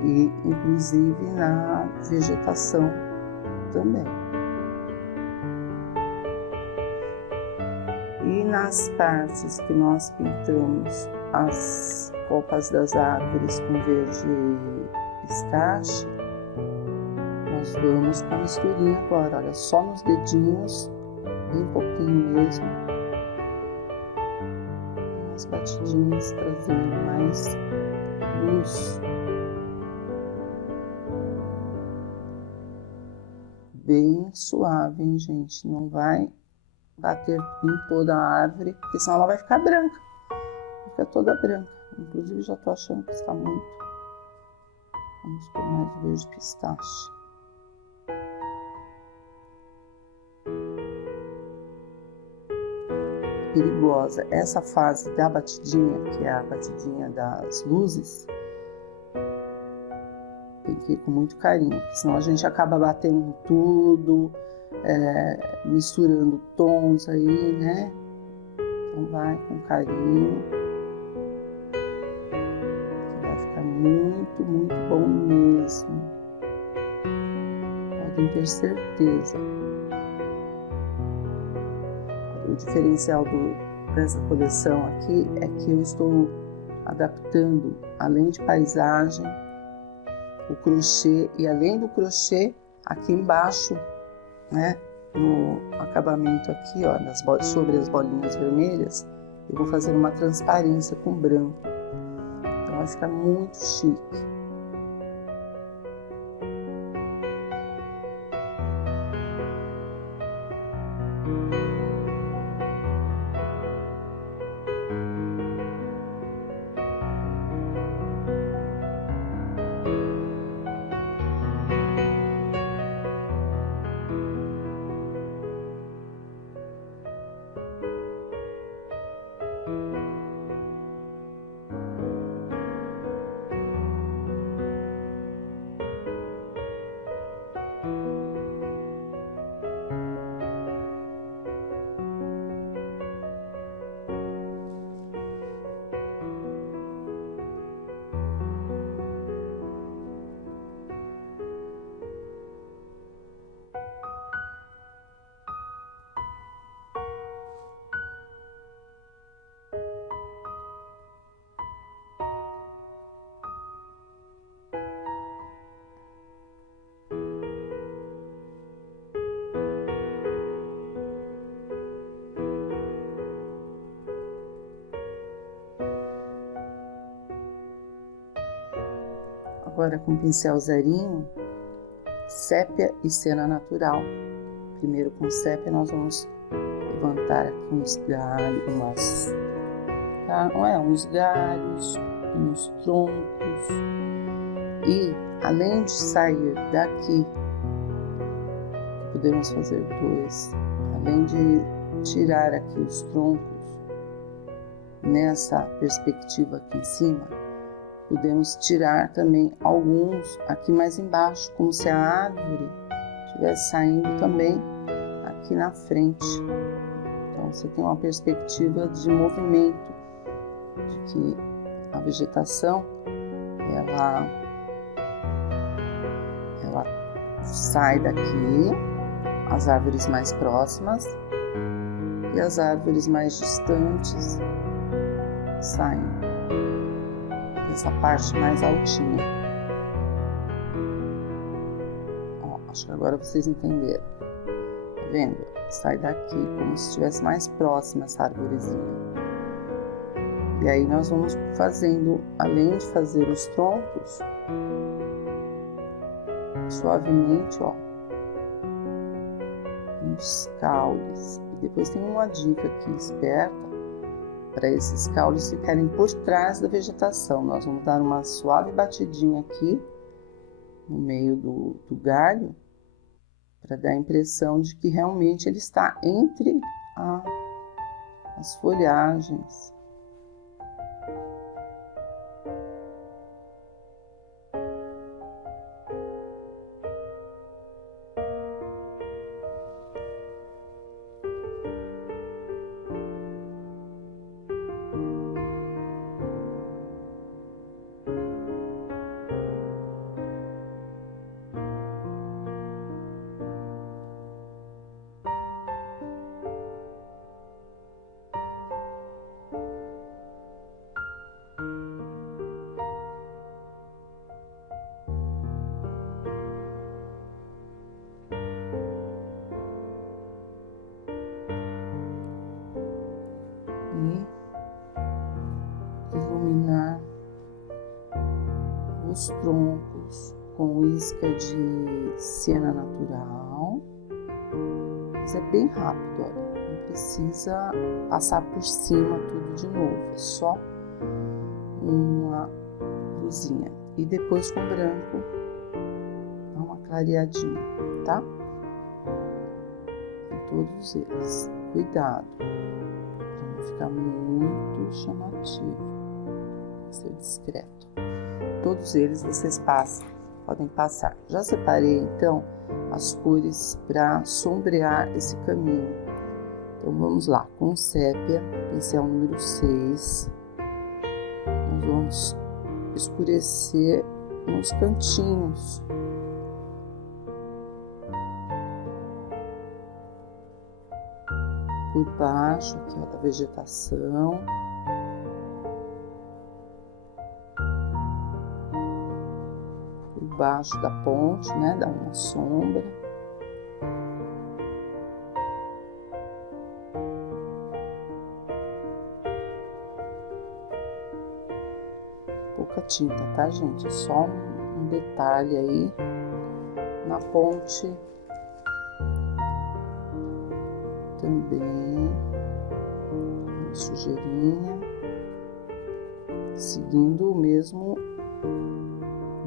E inclusive na vegetação também. E nas partes que nós pintamos as copas das árvores com verde pistache, nós vamos com a misturinha agora, olha, só nos dedinhos, bem pouquinho mesmo, umas batidinhas trazendo mais luz. Bem suave, hein, gente? Não vai bater em toda a árvore, porque senão ela vai ficar branca. Fica toda branca. Inclusive, já tô achando que está muito. Vamos pôr mais verde pistache. Perigosa. Essa fase da batidinha, que é a batidinha das luzes, tem que ir com muito carinho, porque senão a gente acaba batendo tudo, misturando tons aí, né? Então vai com carinho, que vai ficar muito, muito bom mesmo. Podem ter certeza. O diferencial dessa coleção aqui é que eu estou adaptando, além de paisagem, o crochê, e além do crochê, aqui embaixo, né, no acabamento aqui, ó, sobre as bolinhas vermelhas, eu vou fazer uma transparência com branco. Então vai ficar muito chique. Agora com pincel zerinho, sépia e cena natural. Primeiro com sépia nós vamos levantar aqui uns galhos, uns galhos, uns troncos. E além de sair daqui, podemos fazer dois, além de tirar aqui os troncos nessa perspectiva aqui em cima, podemos tirar também alguns aqui mais embaixo, como se a árvore estivesse saindo também aqui na frente. Então você tem uma perspectiva de movimento, de que a vegetação ela sai daqui, as árvores mais próximas, e as árvores mais distantes saem dessa parte mais altinha. Ó, acho que agora vocês entenderam. Tá vendo? Sai daqui como se estivesse mais próxima essa arvorezinha. E aí nós vamos fazendo, além de fazer os troncos, suavemente, ó, uns caules. E depois tem uma dica aqui esperta para esses caules ficarem por trás da vegetação. Nós vamos dar uma suave batidinha aqui no meio do galho para dar a impressão de que realmente ele está entre as folhagens. Iluminar os troncos com isca de cena natural, mas é bem rápido, olha, não precisa passar por cima tudo de novo, é só uma luzinha. E depois com branco dá uma clareadinha, tá? Em todos eles, cuidado para não ficar muito chamativo, ser discreto. Todos eles vocês podem passar. Já separei então as cores para sombrear esse caminho. Então vamos lá, com sépia, pincel número 6, nós vamos escurecer nos cantinhos. Por baixo aqui, ó, da vegetação. Por baixo da ponte, né, dá uma sombra. Pouca tinta, tá, gente? É só um detalhe aí na ponte. Também uma sujeirinha, seguindo o mesmo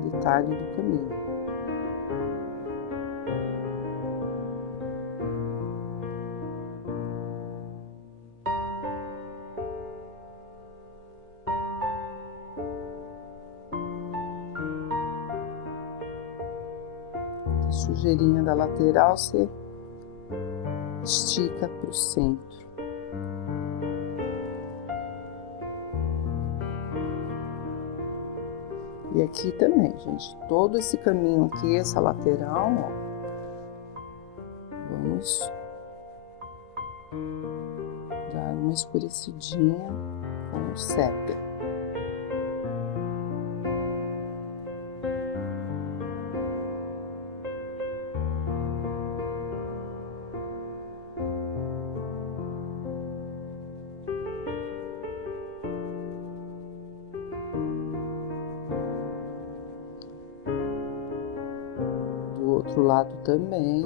detalhe do caminho. A sujeirinha da lateral você estica para o centro. E aqui também, gente, todo esse caminho aqui, essa lateral, ó, vamos dar uma escurecidinha com o sépia. outro lado também.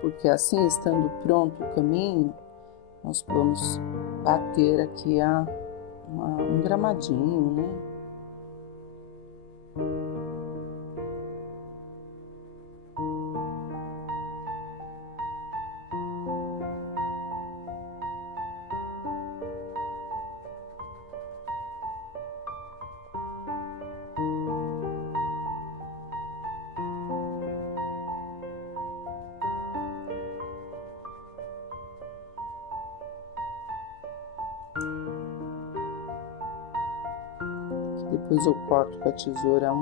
Porque assim, estando pronto o caminho, nós vamos bater aqui um gramadinho, né? Depois eu corto com a tesoura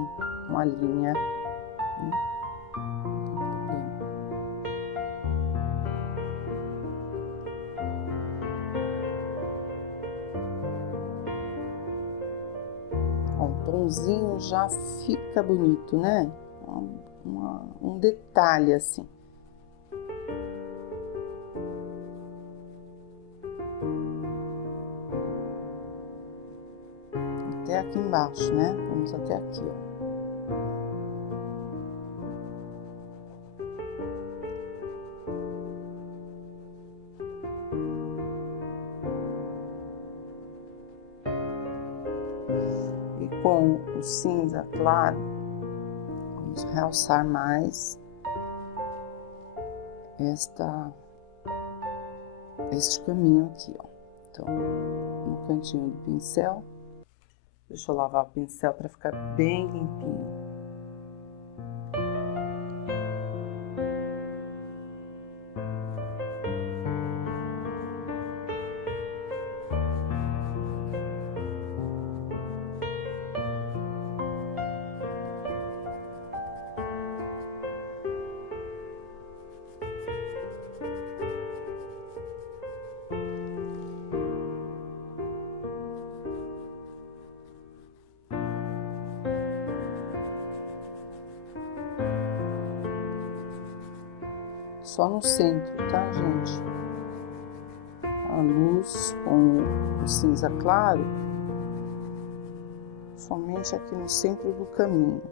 uma linha, né? Ó, um tomzinho já fica bonito, né? Um detalhe assim. Até aqui embaixo, né? Vamos até aqui, ó. E com o cinza claro, vamos realçar mais este caminho aqui, ó. Então, no cantinho do pincel, deixa eu lavar o pincel para ficar bem limpinho. Só no centro, tá, gente? A luz com o cinza claro, somente aqui no centro do caminho.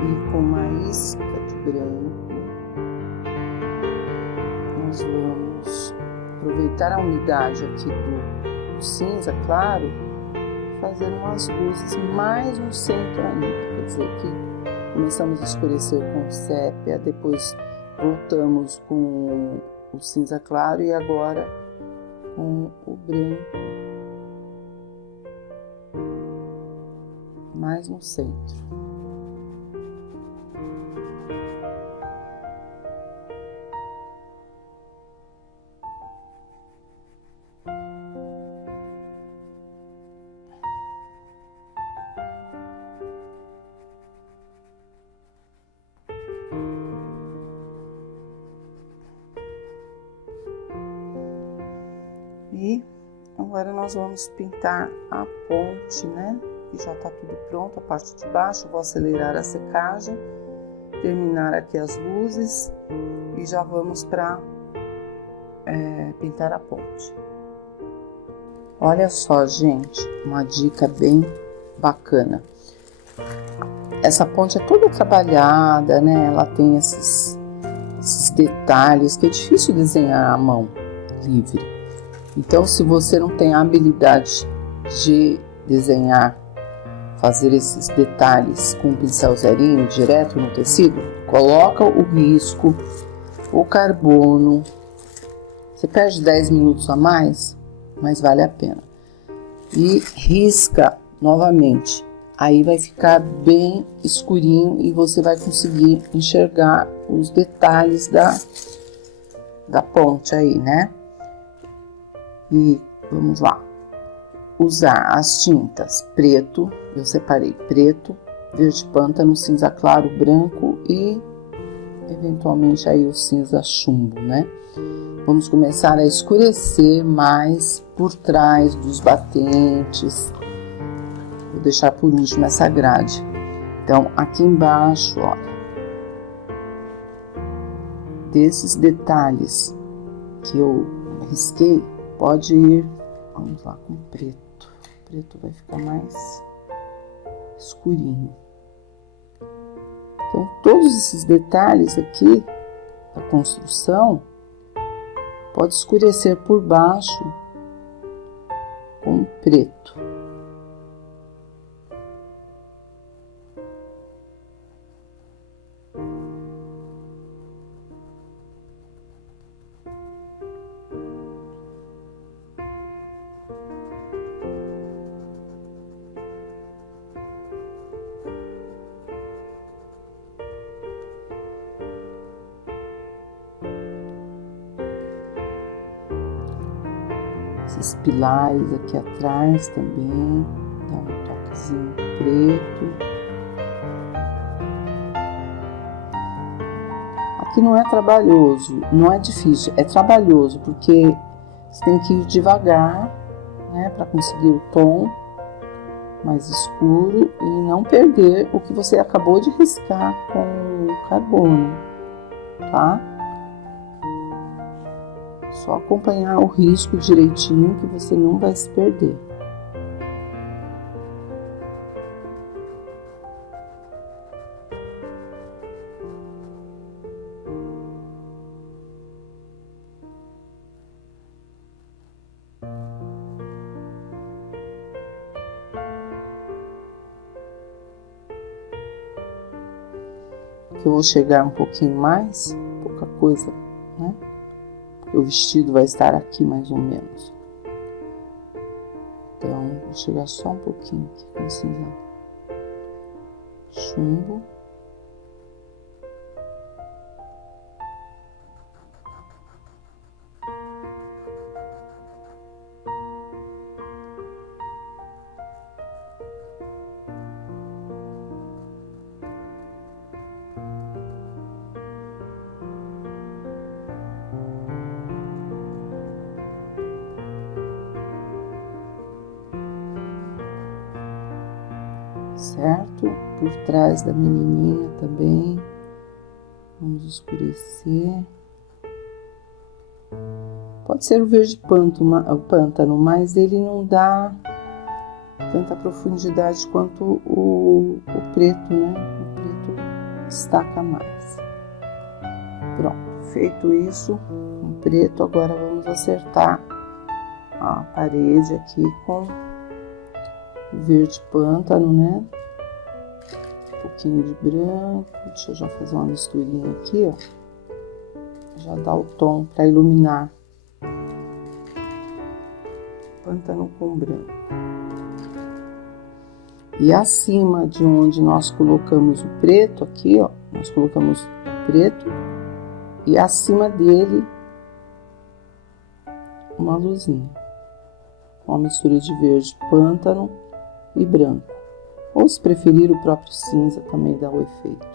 E com uma isca de branco, nós vamos aproveitar a umidade aqui do cinza claro, fazer umas luzes mais no centro ainda. Quer dizer que começamos a escurecer com sépia, depois voltamos com o cinza claro e agora com o branco mais no centro. E agora nós vamos pintar a ponte, né? Que já tá tudo pronto, a parte de baixo. Eu vou acelerar a secagem, terminar aqui as luzes e já vamos para pintar a ponte. Olha só, gente, uma dica bem bacana. Essa ponte é toda trabalhada, né? Ela tem esses detalhes que é difícil desenhar à mão livre. Então, se você não tem a habilidade de desenhar, fazer esses detalhes com um pincel zerinho direto no tecido, coloca o risco, o carbono. Você perde 10 minutos a mais, mas vale a pena. E risca novamente Aí vai ficar bem escurinho e você vai conseguir enxergar os detalhes da ponte aí, né? E vamos lá. Usar as tintas preto, eu separei preto, verde pântano, cinza claro, branco e eventualmente aí o cinza chumbo, né? Vamos começar a escurecer mais por trás dos batentes. Vou deixar por último essa grade. Então, aqui embaixo, olha, desses detalhes que eu risquei, pode ir, vamos lá, com preto. O preto vai ficar mais escurinho. Então, todos esses detalhes aqui da construção pode escurecer por baixo com preto. Esses pilares aqui atrás também, dá um toquezinho preto. Aqui não é trabalhoso, não é difícil, é trabalhoso, porque você tem que ir devagar, né, para conseguir o tom mais escuro e não perder o que você acabou de riscar com o carbono, tá? Só acompanhar o risco direitinho que você não vai se perder. Aqui eu vou chegar um pouquinho mais, pouca coisa, né? O vestido vai estar aqui mais ou menos. Então, vou chegar só um pouquinho aqui com cinza chumbo. Certo? Por trás da menininha também. Vamos escurecer. Pode ser o verde pântano, mas ele não dá tanta profundidade quanto o preto, né? O preto destaca mais. Pronto, feito isso, com preto, agora vamos acertar a parede aqui com o verde pântano, né? Um pouquinho de branco. Deixa eu já fazer uma misturinha aqui, ó. Já dá o tom para iluminar. Pântano com branco. E acima de onde nós colocamos o preto, aqui, ó, nós colocamos o preto e acima dele uma luzinha. Uma mistura de verde pântano e branco. Ou se preferir, o próprio cinza também dá o efeito.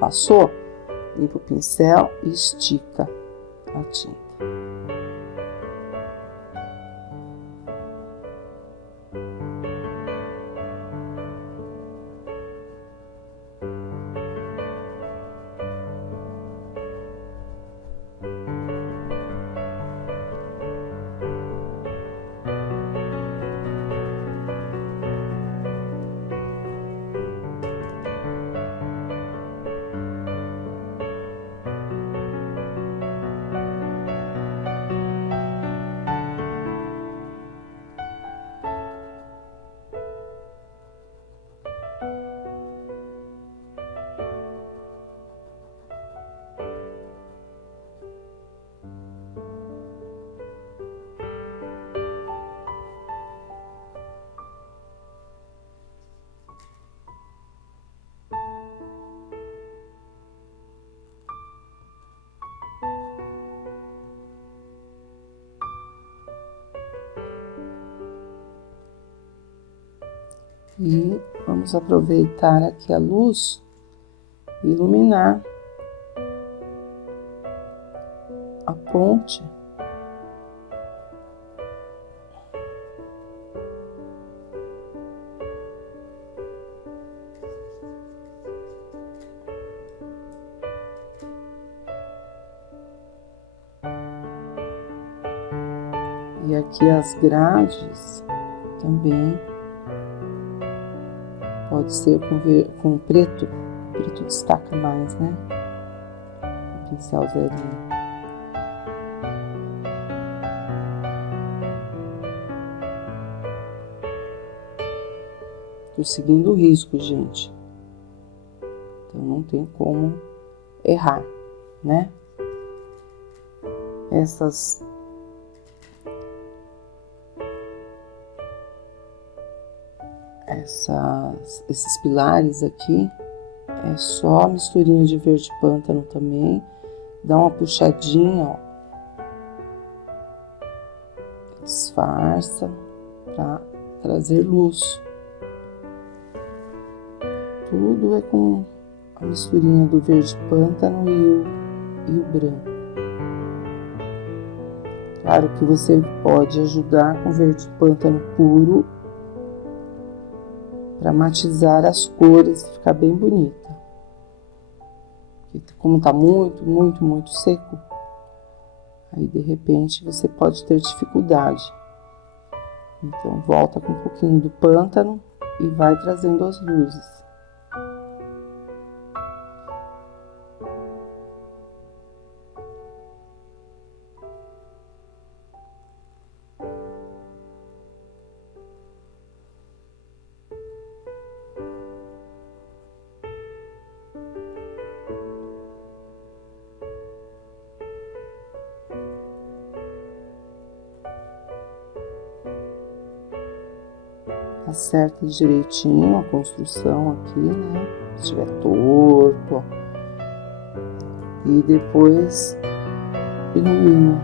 Passou? Limpa o pincel e estica a tinta. E vamos aproveitar aqui a luz e iluminar a ponte. E aqui as grades também pode ser com preto. O preto destaca mais, né? O pincel zerinho. Tô seguindo o risco, gente. Então não tem como errar, né? Esses pilares aqui é só misturinha de verde pântano também. Dá uma puxadinha, ó. Disfarça para trazer luz. Tudo é com a misturinha do verde pântano e o branco. Claro que você pode ajudar com verde pântano puro para matizar as cores e ficar bem bonita. Porque como tá muito seco, aí de repente você pode ter dificuldade. Então volta com um pouquinho do pântano e vai trazendo as luzes. Acerta direitinho a construção aqui, né? Se estiver torto, ó. E depois ilumina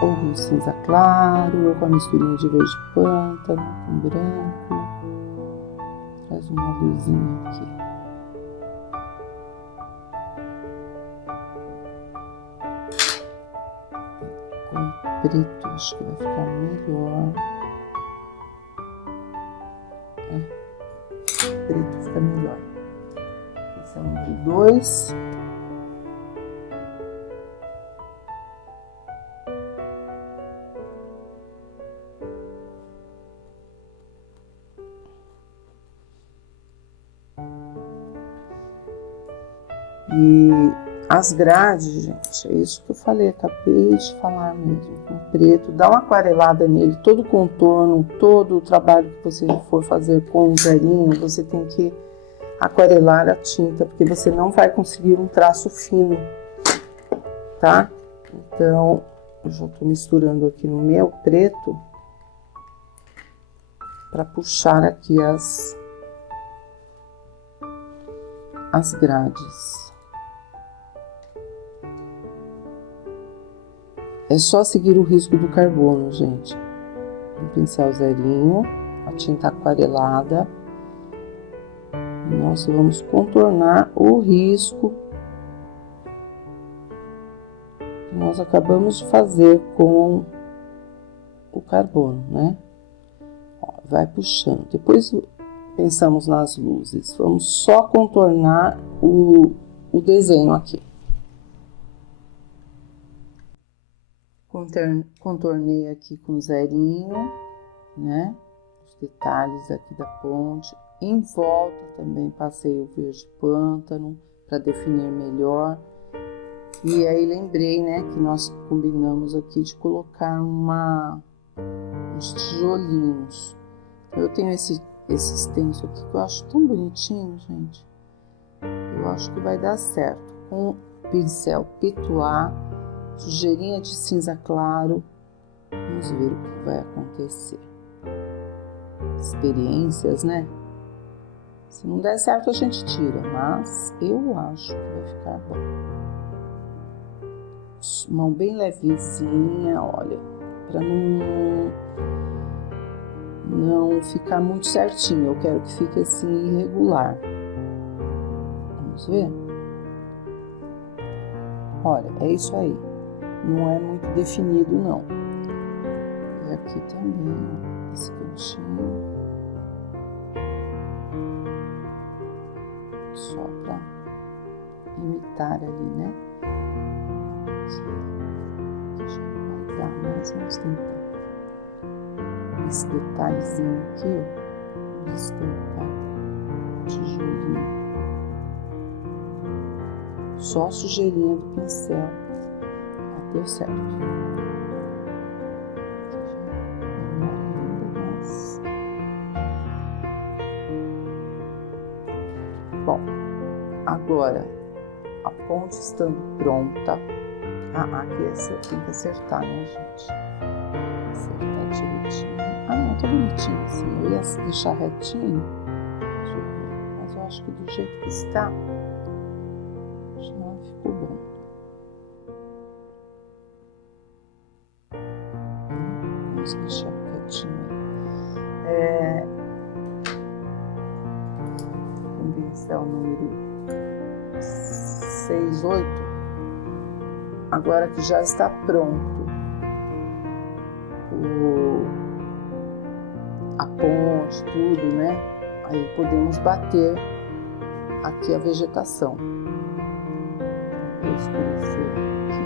ou com cinza claro ou com a misturinha de verde pântano com branco. Traz uma luzinha aqui. Com preto acho que vai ficar melhor. Preto fica melhor. Esse é o número 2. E as grades, gente, é isso que eu falei, acabei de falar mesmo, com preto, dá uma aquarelada nele, todo o contorno, todo o trabalho que você for fazer com o zerinho, você tem que aquarelar a tinta, porque você não vai conseguir um traço fino, tá? Então, eu já tô misturando aqui no meu preto, para puxar aqui as grades. É só seguir o risco do carbono, gente. Um pincel zerinho, a tinta aquarelada. E nós vamos contornar o risco que nós acabamos de fazer com o carbono, né? Ó, vai puxando. Depois pensamos nas luzes. Vamos só contornar o desenho aqui. Contornei aqui com zerinho, né? Os detalhes aqui da ponte. Em volta também passei o verde pântano para definir melhor. E aí lembrei, né, que nós combinamos aqui de colocar uns tijolinhos. Eu tenho esse extenso aqui que eu acho tão bonitinho, gente. Eu acho que vai dar certo. Com o pincel Pituá, sujeirinha de cinza claro, vamos ver o que vai acontecer. Experiências, né? Se não der certo a gente tira, mas eu acho que vai ficar bom. Mão bem levezinha, olha, para não ficar muito certinho, eu quero que fique assim irregular. Vamos ver? Olha, é isso aí, não é muito definido não. E aqui também, ó, esse cantinho, só para imitar ali, né? Aqui já não vai dar, mas vamos tentar. Esse detalhezinho aqui, ó, vamos estampar tijolinho. Só a sujeirinha do pincel. Ah, deu certo. Aqui já é menor ainda, mas... Bom, agora, a ponte estando pronta... aqui essa tem que acertar, né, gente? Acertar direitinho. Ah, não, tá bonitinho assim. Eu ia deixar retinho. Deixa eu ver. Mas eu acho que do jeito que está, já ficou bom. Vamos deixar quietinho aí. Com o pincel número 68. Agora que já está pronto a ponte, tudo, né? Aí podemos bater aqui a vegetação. Vou escurecer aqui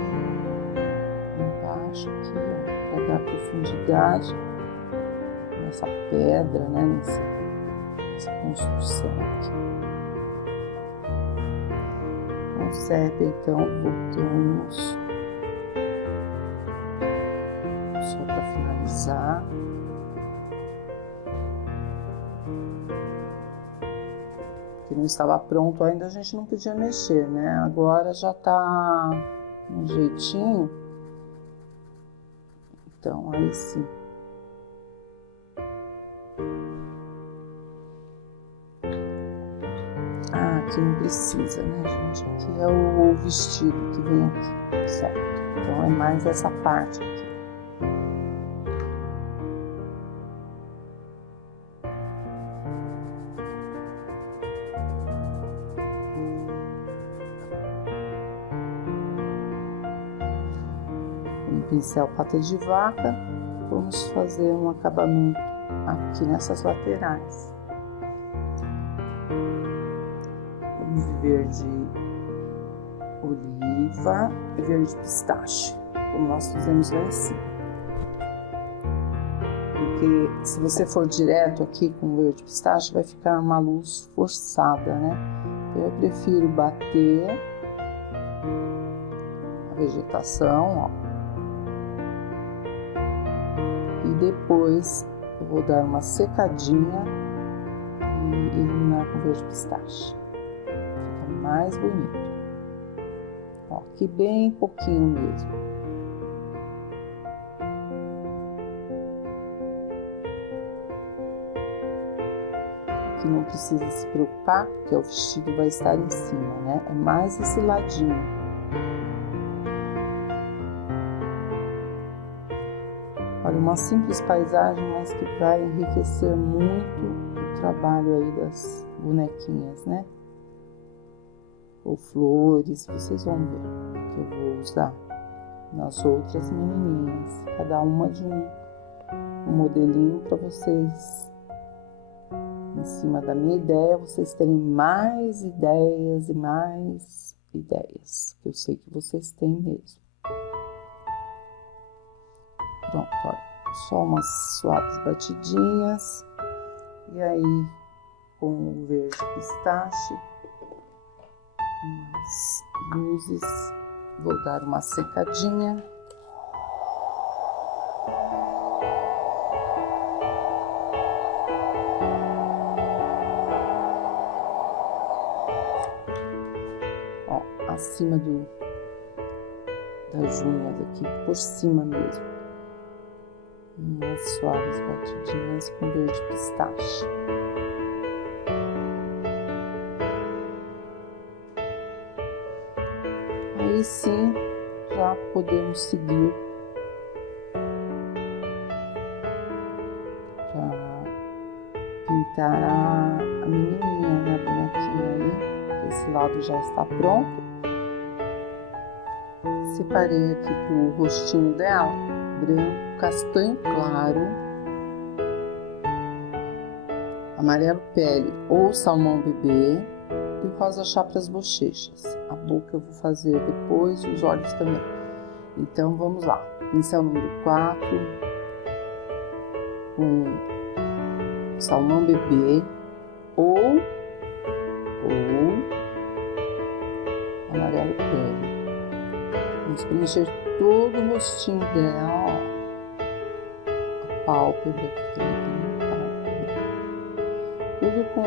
embaixo, aqui, ó, para dar profundidade nessa pedra, né? Nessa construção aqui. Com o sépia, então, voltamos só para finalizar. Que não estava pronto ainda, a gente não podia mexer, né? Agora já tá um jeitinho. Então, aí sim. Ah, aqui não precisa, né, gente? Aqui é o vestido que vem aqui, certo? Então, é mais essa parte aqui. Pincel pata de vaca, vamos fazer um acabamento aqui nessas laterais. Vamos de verde oliva e verde pistache, como nós fizemos lá em cima. Porque se você for direto aqui com verde pistache, vai ficar uma luz forçada, né? Eu prefiro bater a vegetação, ó. E depois eu vou dar uma secadinha e iluminar com verde pistache. Fica mais bonito. Ó, aqui bem pouquinho mesmo. Aqui não precisa se preocupar, porque o vestido vai estar em cima, né? É mais esse ladinho. Olha, uma simples paisagem, mas que vai enriquecer muito o trabalho aí das bonequinhas, né? Ou flores, vocês vão ver que eu vou usar nas outras menininhas. Cada uma de um modelinho para vocês, em cima da minha ideia, vocês terem mais ideias e mais ideias. Eu sei que vocês têm mesmo. Pronto, olha, só umas suaves batidinhas, e aí com o verde pistache, umas luzes, vou dar uma secadinha. Ó, acima das unhas aqui, por cima mesmo. Umas suaves batidinhas com verde pistache. Aí sim, já podemos seguir. Já lado já está pronto. Separei aqui pro rostinho dela, branco, castanho claro, amarelo pele ou salmão bebê e o rosa chá para as bochechas. A boca eu vou fazer depois e os olhos também. Então vamos lá. Pincel número 4 com salmão bebê ou amarelo pele. Vamos preencher todo o rostinho dela, ó. A pálpebra aqui também tem uma pálpebra. Tudo com...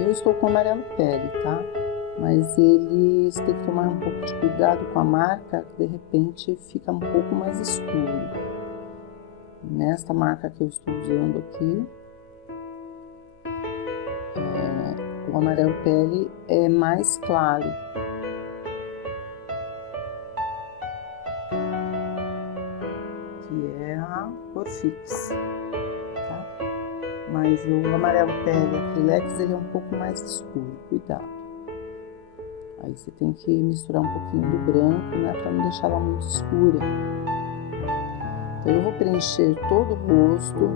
Eu estou com amarelo pele, tá? Mas eles têm que tomar um pouco de cuidado com a marca, que de repente fica um pouco mais escuro. Nesta marca que eu estou usando aqui, o amarelo pele é mais claro. Que é a cor fix, tá? Mas o amarelo pele acrylex, ele é um pouco mais escuro, cuidado. Aí você tem que misturar um pouquinho do branco, né, para não deixar ela muito escura. Então eu vou preencher todo o rosto,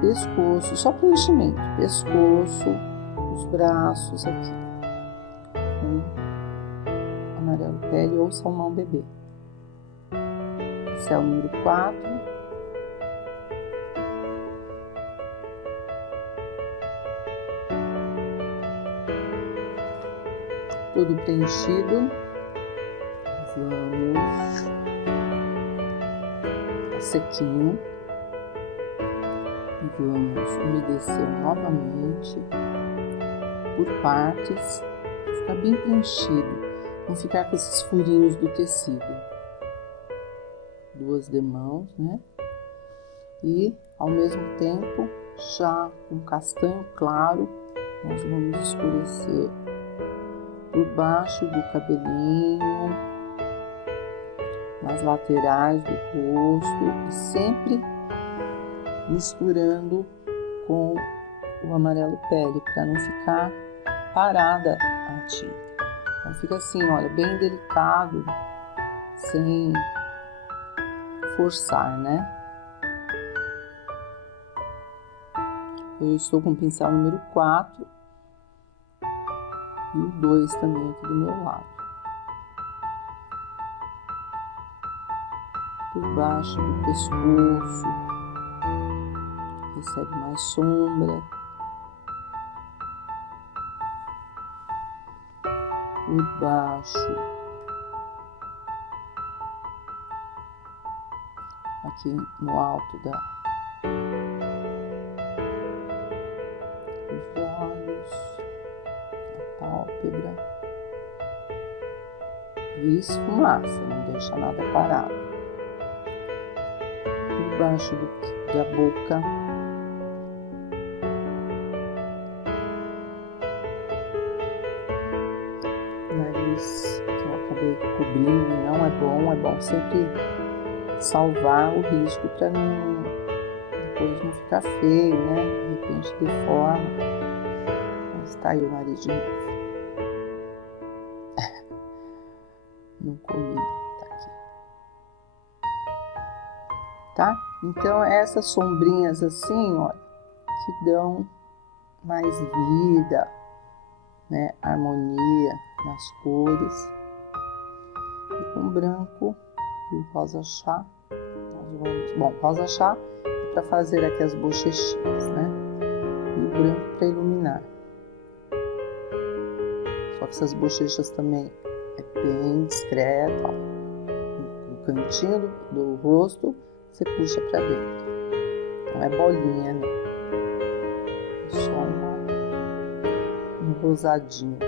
pescoço, só preenchimento, pescoço, os braços aqui, com amarelo pele ou salmão bebê. Pincel número 4. Tudo preenchido. Vamos sequinho. E vamos umedecer novamente por partes, ficar bem preenchido, não ficar com esses furinhos do tecido. 2 demãos, né? E ao mesmo tempo, já com castanho claro, nós vamos escurecer por baixo do cabelinho, nas laterais do rosto, e sempre misturando com o amarelo pele, para não ficar parada a tinta. Então fica assim, olha, bem delicado, sem forçar, né? Eu estou com o pincel número 4 e o 2 também aqui do meu lado. Por baixo do pescoço, recebe mais sombra. Por baixo, aqui no alto dos olhos, a pálpebra, e esfumaça, não deixa nada parado. Por baixo da boca, nariz, que eu acabei cobrindo, não é bom sempre salvar o risco para depois não ficar feio, né? De repente deforma. Mas tá aí o nariz de novo. Não comi, tá aqui. Tá? Então essas sombrinhas assim, ó, que dão mais vida, né? Harmonia nas cores. E com branco e o rosa chá, nós vamos... Bom, rosa chá é para fazer aqui as bochechinhas, né? E o branco para iluminar. Só que essas bochechas também é bem discreto, ó. No cantinho do rosto, você puxa para dentro. Não é bolinha, não. É só um rosadinho.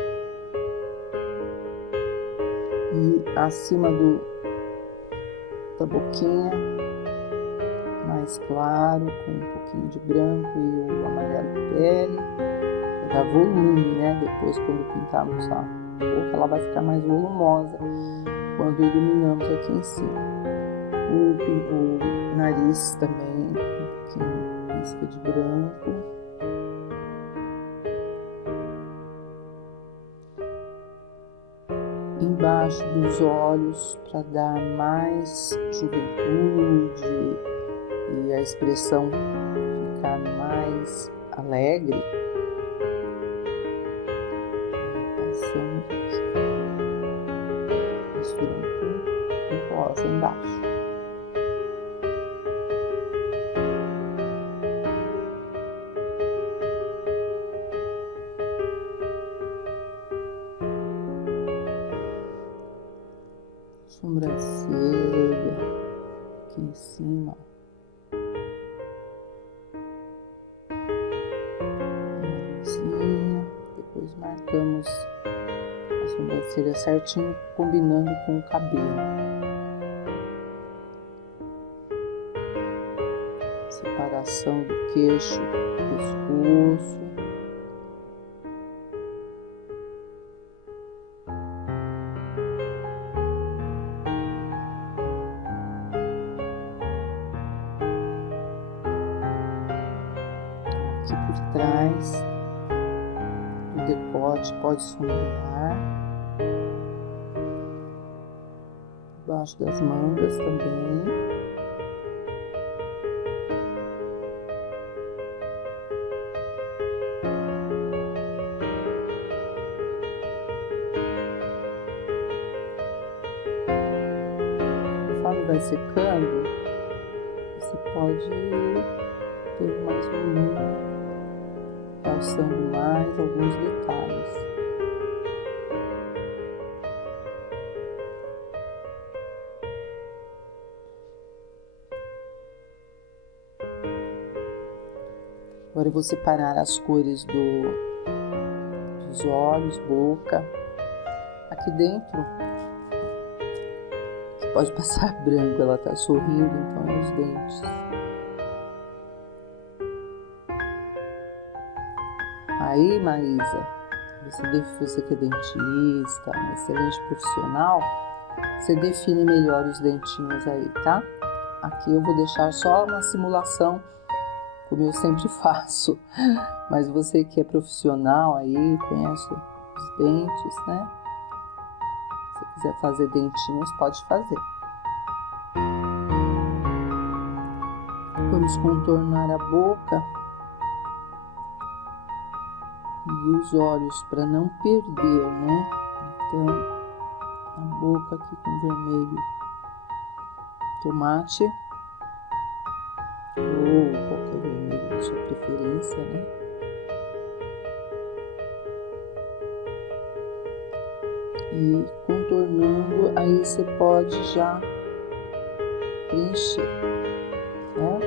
E acima da boquinha, mais claro, com um pouquinho de branco e o amarelo pele, para dar volume, né? Depois, quando pintarmos a boca, ela vai ficar mais volumosa quando iluminamos aqui em cima. O nariz também, um pouquinho pisca de branco. embaixo dos olhos para dar mais juventude e a expressão ficar mais alegre. Passamos aqui, misturando com rosa embaixo. Sobrancelha aqui em cima, narizinho. Depois marcamos a sobrancelha certinho, combinando com o cabelo. Separação do queixo do pescoço. Aqui por trás do decote pode sombrear, debaixo das mangas também. Conforme vai secando, você pode ter mais volume, realçando mais alguns detalhes. Agora eu vou separar as cores dos olhos, boca. Aqui dentro você pode passar branco, ela tá sorrindo, então é os dentes. Aí, Maísa, você que é dentista, um excelente profissional, você define melhor os dentinhos aí, tá? Aqui eu vou deixar só uma simulação, como eu sempre faço. Mas você que é profissional aí, conhece os dentes, né? Se quiser fazer dentinhos, pode fazer. Vamos contornar a boca e os olhos para não perder, né? Então, a boca aqui com vermelho tomate ou qualquer vermelho da sua preferência, né? E contornando, aí você pode já preencher, certo?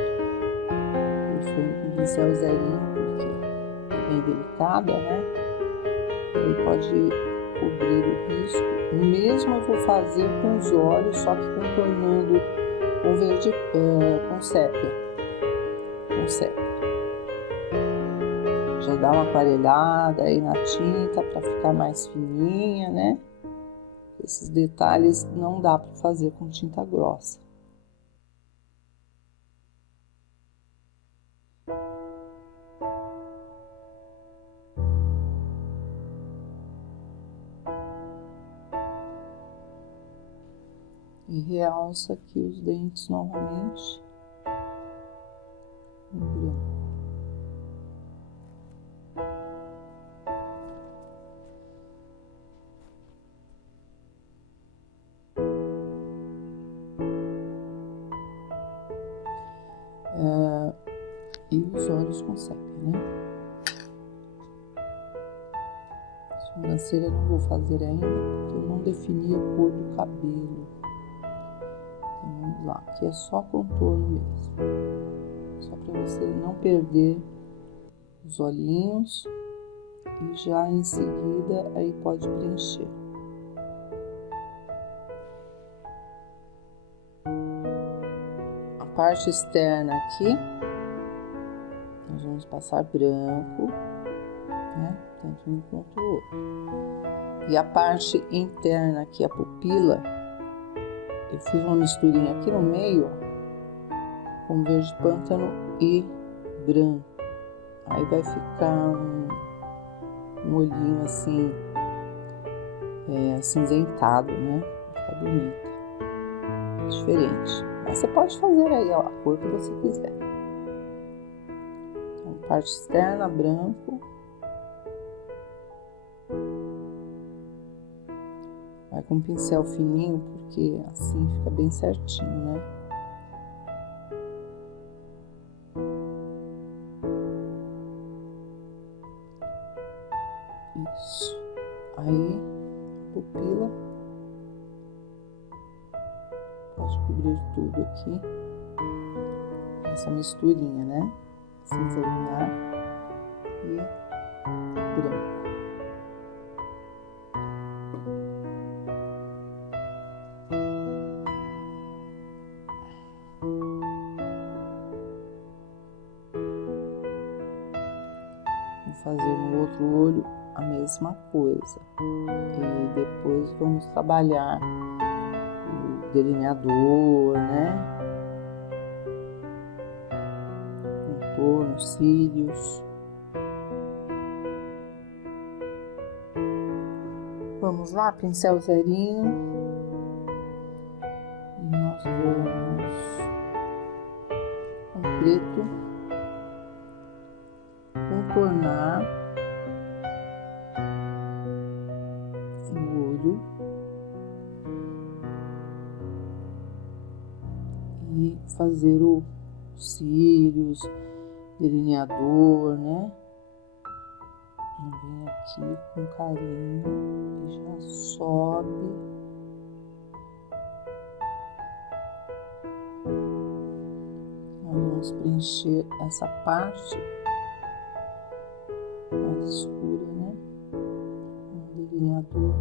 Eu fui com um pincel zerinho porque é bem delicada, né? E aí pode cobrir o risco. O mesmo eu vou fazer com os olhos, só que contornando com verde, com sépia. Com sépia. Já dá uma aquarelhada aí na tinta para ficar mais fininha, né? Esses detalhes não dá para fazer com tinta grossa. E realça aqui os dentes novamente com branco. E os olhos com sépia, né? Sobrancelha não vou fazer ainda porque eu não defini a cor do cabelo. Então vamos lá, aqui é só contorno mesmo. Só para você não perder os olhinhos e já em seguida aí pode preencher. A parte externa aqui nós vamos passar branco, né? Tanto um quanto o outro. E a parte interna aqui, a pupila, eu fiz uma misturinha aqui no meio, ó, com verde pântano e branco. Aí vai ficar um olhinho assim, acinzentado, né? Fica bonita, diferente. Mas você pode fazer aí, ó, a cor que você quiser. Então, parte externa, branco. Vai com um pincel fininho, porque assim fica bem certinho, né? Isso. Aí, pupila. Pode cobrir tudo aqui. Essa misturinha, né? Cinza lunar e branco. Vou fazer no outro olho a mesma coisa. E depois vamos trabalhar o delineador, né? Contorno, cílios. Vamos lá, pincel zerinho. E nós vamos com preto contornar o olho e fazer os cílios, delineador, né? Vem aqui com carinho e já sobe. Nós vamos preencher essa parte mais escura, né? Com o delineador.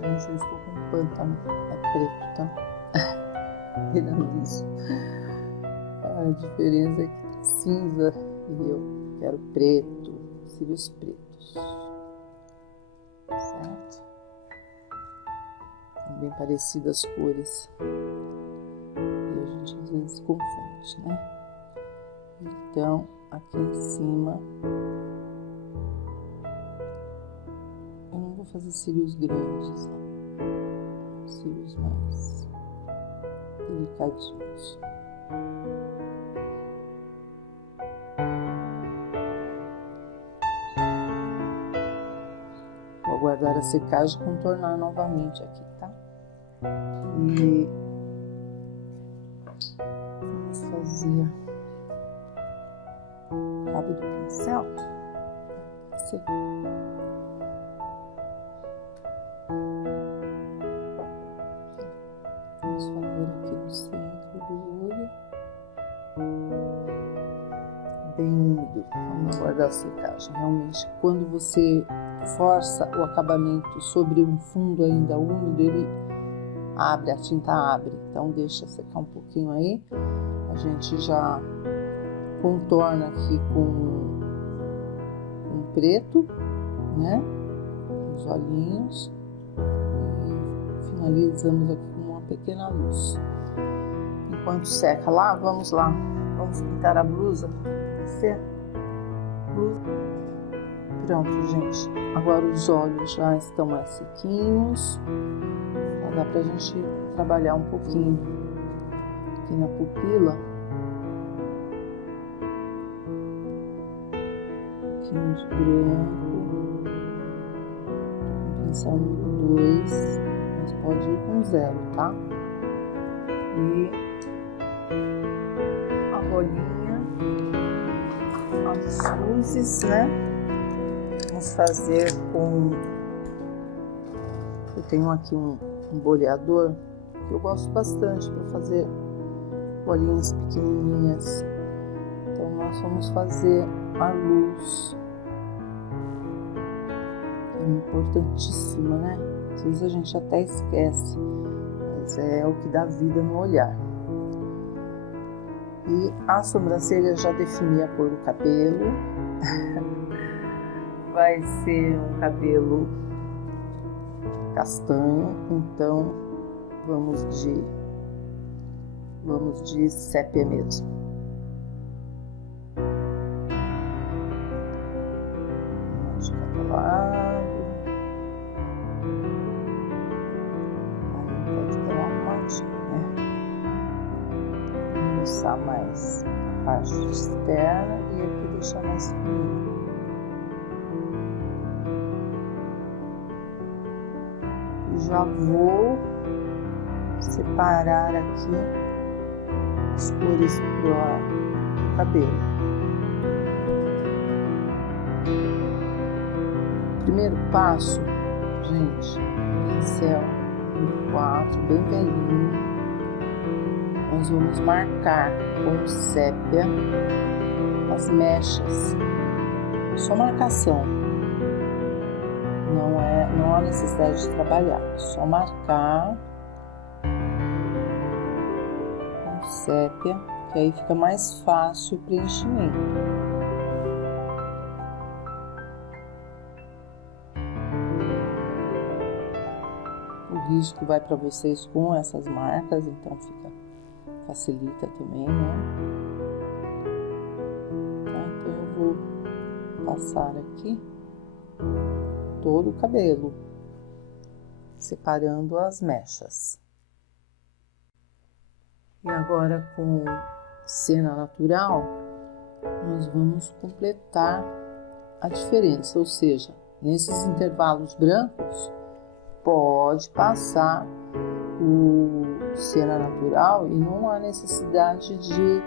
Gente, eu estou com pântano, é preto, tá? Tirando isso, a diferença é que tá cinza e eu quero preto, cílios pretos, certo? São bem parecidas as cores e a gente às vezes confunde, né? Então, aqui em cima, eu não vou fazer cílios grandes, não. Cílios mais delicadinhos. Vou aguardar a secagem e contornar novamente aqui, tá? E vamos fazer o cabo do pincel. Vamos fazer aqui no centro do olho, bem úmido. Vamos aguardar a secagem. Realmente, quando você força o acabamento sobre um fundo ainda úmido, ele abre, a tinta abre. Então deixa secar um pouquinho aí. A gente já contorna aqui com preto, né? Os olhinhos. E finalizamos aqui com uma pequena luz. Enquanto seca lá, vamos pintar a blusa. Pronto, gente. Agora os olhos já estão mais sequinhos. Já dá pra gente trabalhar um pouquinho aqui na pupila. Um pouquinho de branco. Pincel número 2. Mas pode ir com 0, tá? E a bolinha, as luzes, né? Vamos fazer com... Eu tenho aqui um boleador que eu gosto bastante para fazer bolinhas pequenininhas. Então nós vamos fazer a luz, que é importantíssima, né? Às vezes a gente até esquece, mas é o que dá vida no olhar. E a sobrancelha já defini a cor do cabelo. Vai ser um cabelo castanho, então vamos de sépia mesmo. engrossar mais a parte externa e aqui deixar mais fininho. Já vou separar aqui as cores pro cabelo. Primeiro passo, gente, pincel número 4, bem velhinho. Nós vamos marcar com sépia as mechas. Só marcação. Não há necessidade de trabalhar. Só marcar com sépia, que aí fica mais fácil o preenchimento. O risco vai para vocês com essas marcas, então facilita também, né? Tá, então eu vou passar aqui todo o cabelo, separando as mechas. E agora com cena natural, nós vamos completar a diferença, ou seja, nesses intervalos brancos, pode passar o cena natural e não há necessidade de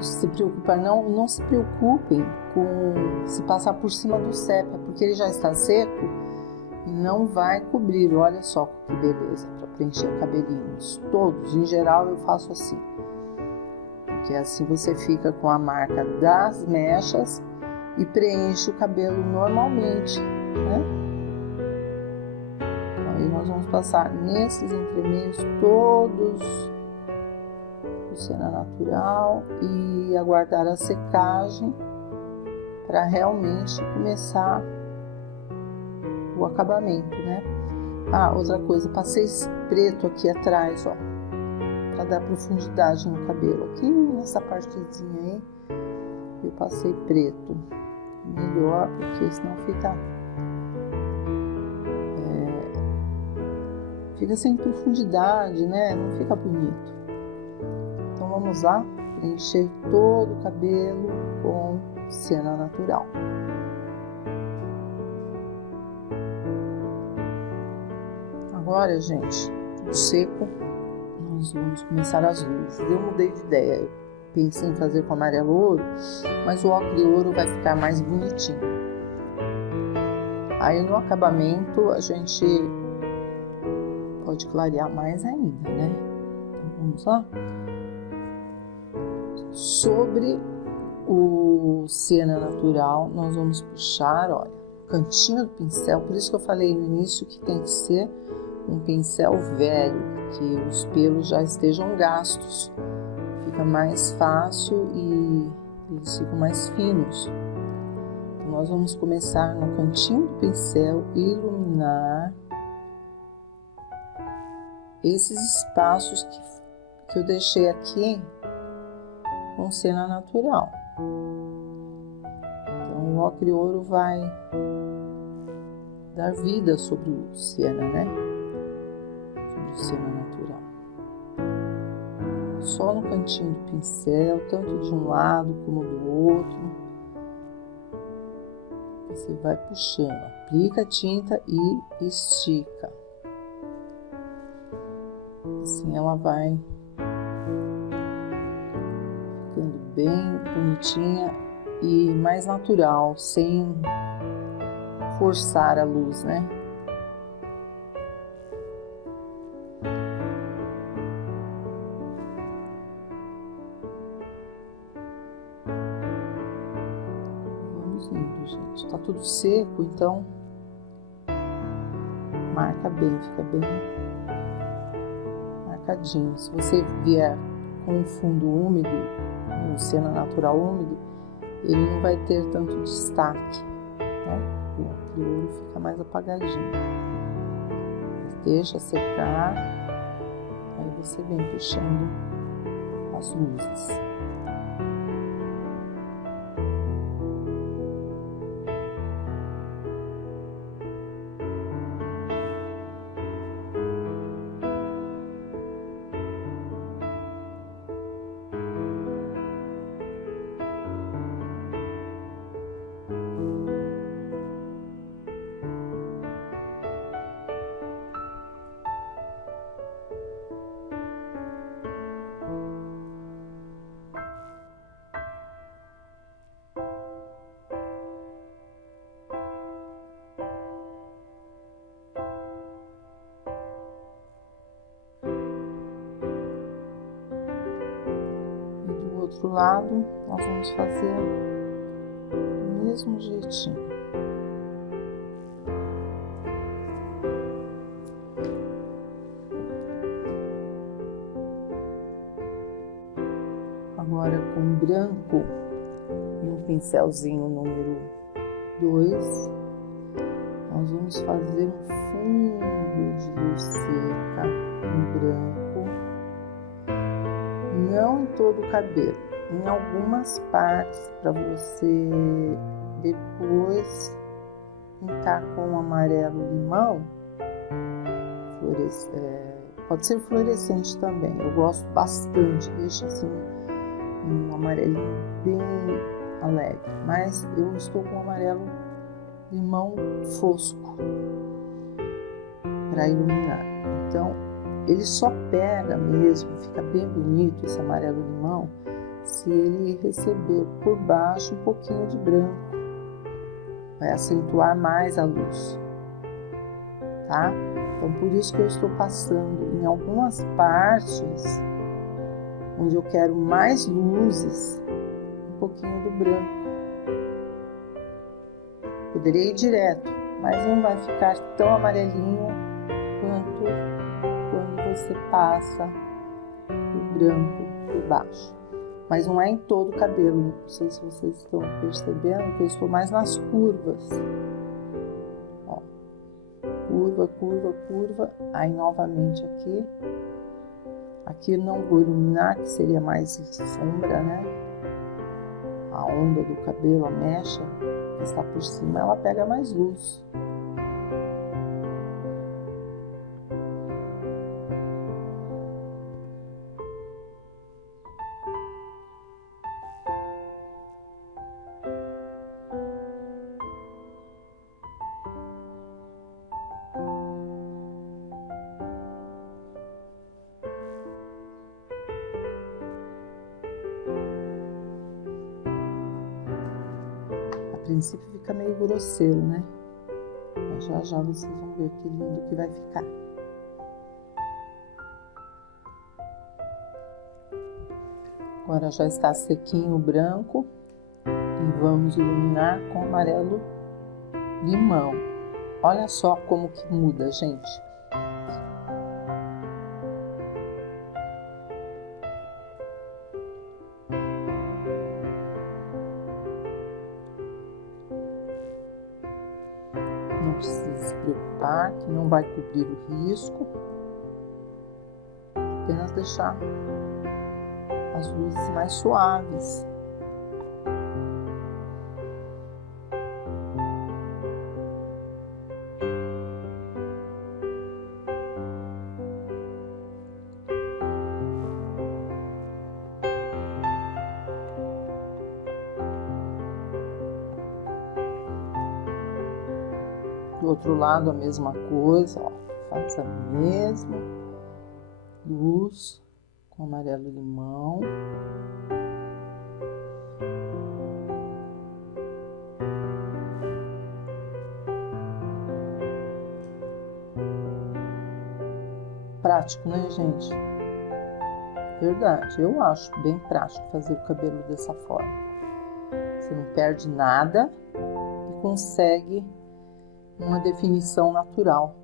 se preocupar, não se preocupem com se passar por cima do sépia, porque ele já está seco e não vai cobrir. Olha só que beleza, para preencher cabelinhos, todos, em geral eu faço assim, porque assim você fica com a marca das mechas e preenche o cabelo normalmente, né? Aí nós vamos passar nesses entremeios todos o cena natural e aguardar a secagem para realmente começar o acabamento, né? Ah, outra coisa, passei preto aqui atrás, ó, para dar profundidade no cabelo. Aqui nessa partezinha aí eu passei preto, melhor, porque senão fica sem profundidade, né? Não fica bonito. Então vamos lá, preencher todo o cabelo com cena natural. Agora, gente, tudo seco, nós vamos começar as luzes. Eu mudei de ideia, eu pensei em fazer com amarelo ouro, mas o ocre de ouro vai ficar mais bonitinho. Aí no acabamento a gente pode clarear mais ainda, né? Então vamos lá. Sobre o cena natural, nós vamos puxar, olha, o cantinho do pincel, por isso que eu falei no início que tem que ser um pincel velho, que os pelos já estejam gastos, fica mais fácil e eles ficam mais finos. Então, nós vamos começar no cantinho do pincel, iluminar esses espaços que eu deixei aqui com cena natural. Então o ocre ouro vai dar vida sobre o cena, né? Sobre o cena natural. Só no cantinho do pincel, tanto de um lado como do outro. Você vai puxando, aplica a tinta e estica. Assim ela vai ficando bem bonitinha e mais natural, sem forçar a luz, né? Vamos indo, gente. Tá tudo seco, então marca bem, fica bem marcadinho. Se você vier com um fundo úmido, um cena natural úmido, ele não vai ter tanto destaque, né? O ocre ouro fica mais apagadinho. Deixa secar, aí você vem puxando as luzes. outro lado, nós vamos fazer do mesmo jeitinho. Agora com branco e um pincelzinho número 2, nós vamos fazer um fundo de luz seca em branco, não em todo o cabelo, em algumas partes, para você depois pintar com um amarelo limão, pode ser fluorescente também, eu gosto bastante, deixa assim um amarelinho bem alegre, mas eu estou com amarelo limão fosco para iluminar. Então ele só pega mesmo, fica bem bonito esse amarelo limão, se ele receber por baixo um pouquinho de branco, vai acentuar mais a luz, tá? Então por isso que eu estou passando em algumas partes onde eu quero mais luzes, um pouquinho do branco. Poderia ir direto, mas não vai ficar tão amarelinho quanto quando você passa o branco por baixo. Mas não é em todo o cabelo, não sei se vocês estão percebendo que eu estou mais nas curvas. Ó, curva, curva, curva, aí novamente aqui. Aqui não vou iluminar, que seria mais sombra, né? A onda do cabelo, a mecha que está por cima, ela pega mais luz. A princípio fica meio grosseiro, né? Mas já já vocês vão ver que lindo que vai ficar. Agora já está sequinho o branco e vamos iluminar com amarelo limão. Olha só como que muda, gente. Não precisa se preocupar, que não vai cobrir o risco. Apenas deixar as luzes mais suaves. Do outro lado a mesma coisa, ó, faz a mesma luz com amarelo limão. Prático, né, gente? Verdade, eu acho bem prático fazer o cabelo dessa forma. Você não perde nada e consegue uma definição natural.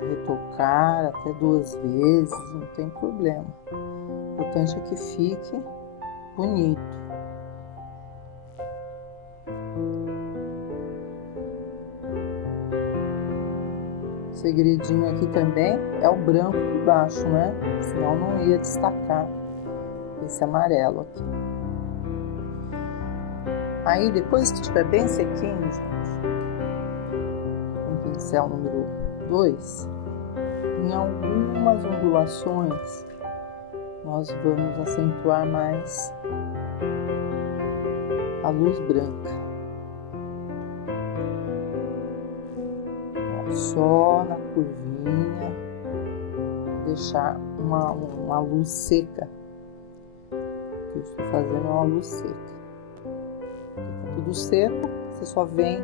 Retocar até 2 vezes, não tem problema. O importante é que fique bonito. O segredinho aqui também é o branco por baixo, né? Senão não ia destacar esse amarelo aqui. Aí depois que estiver bem sequinho, gente, com o pincel número 2, em algumas ondulações, nós vamos acentuar mais a luz branca. Ó, só na curvinha, deixar uma luz seca. O que eu estou fazendo é uma luz seca. Fica tudo seco, você só vem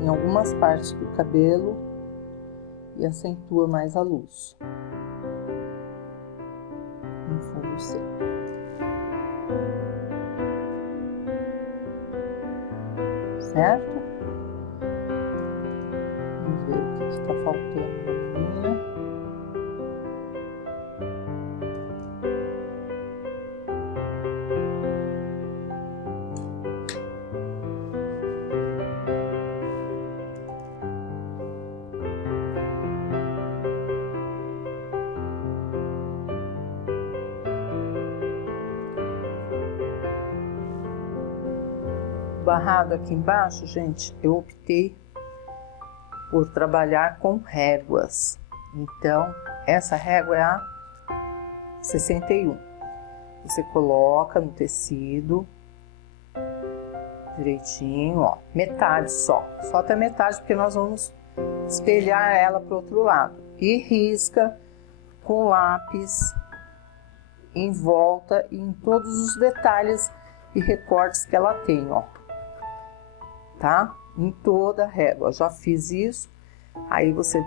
em algumas partes do cabelo e acentua mais a luz. No fundo seco. Certo? Vamos ver o que está faltando na menina. Barrado aqui embaixo, gente, eu optei por trabalhar com réguas. Então, essa régua é a 61. Você coloca no tecido direitinho, ó, metade só até metade, porque nós vamos espelhar ela para o outro lado. E risca com lápis em volta e em todos os detalhes e recortes que ela tem, ó. Tá? Em toda a régua. Eu já fiz isso. Aí você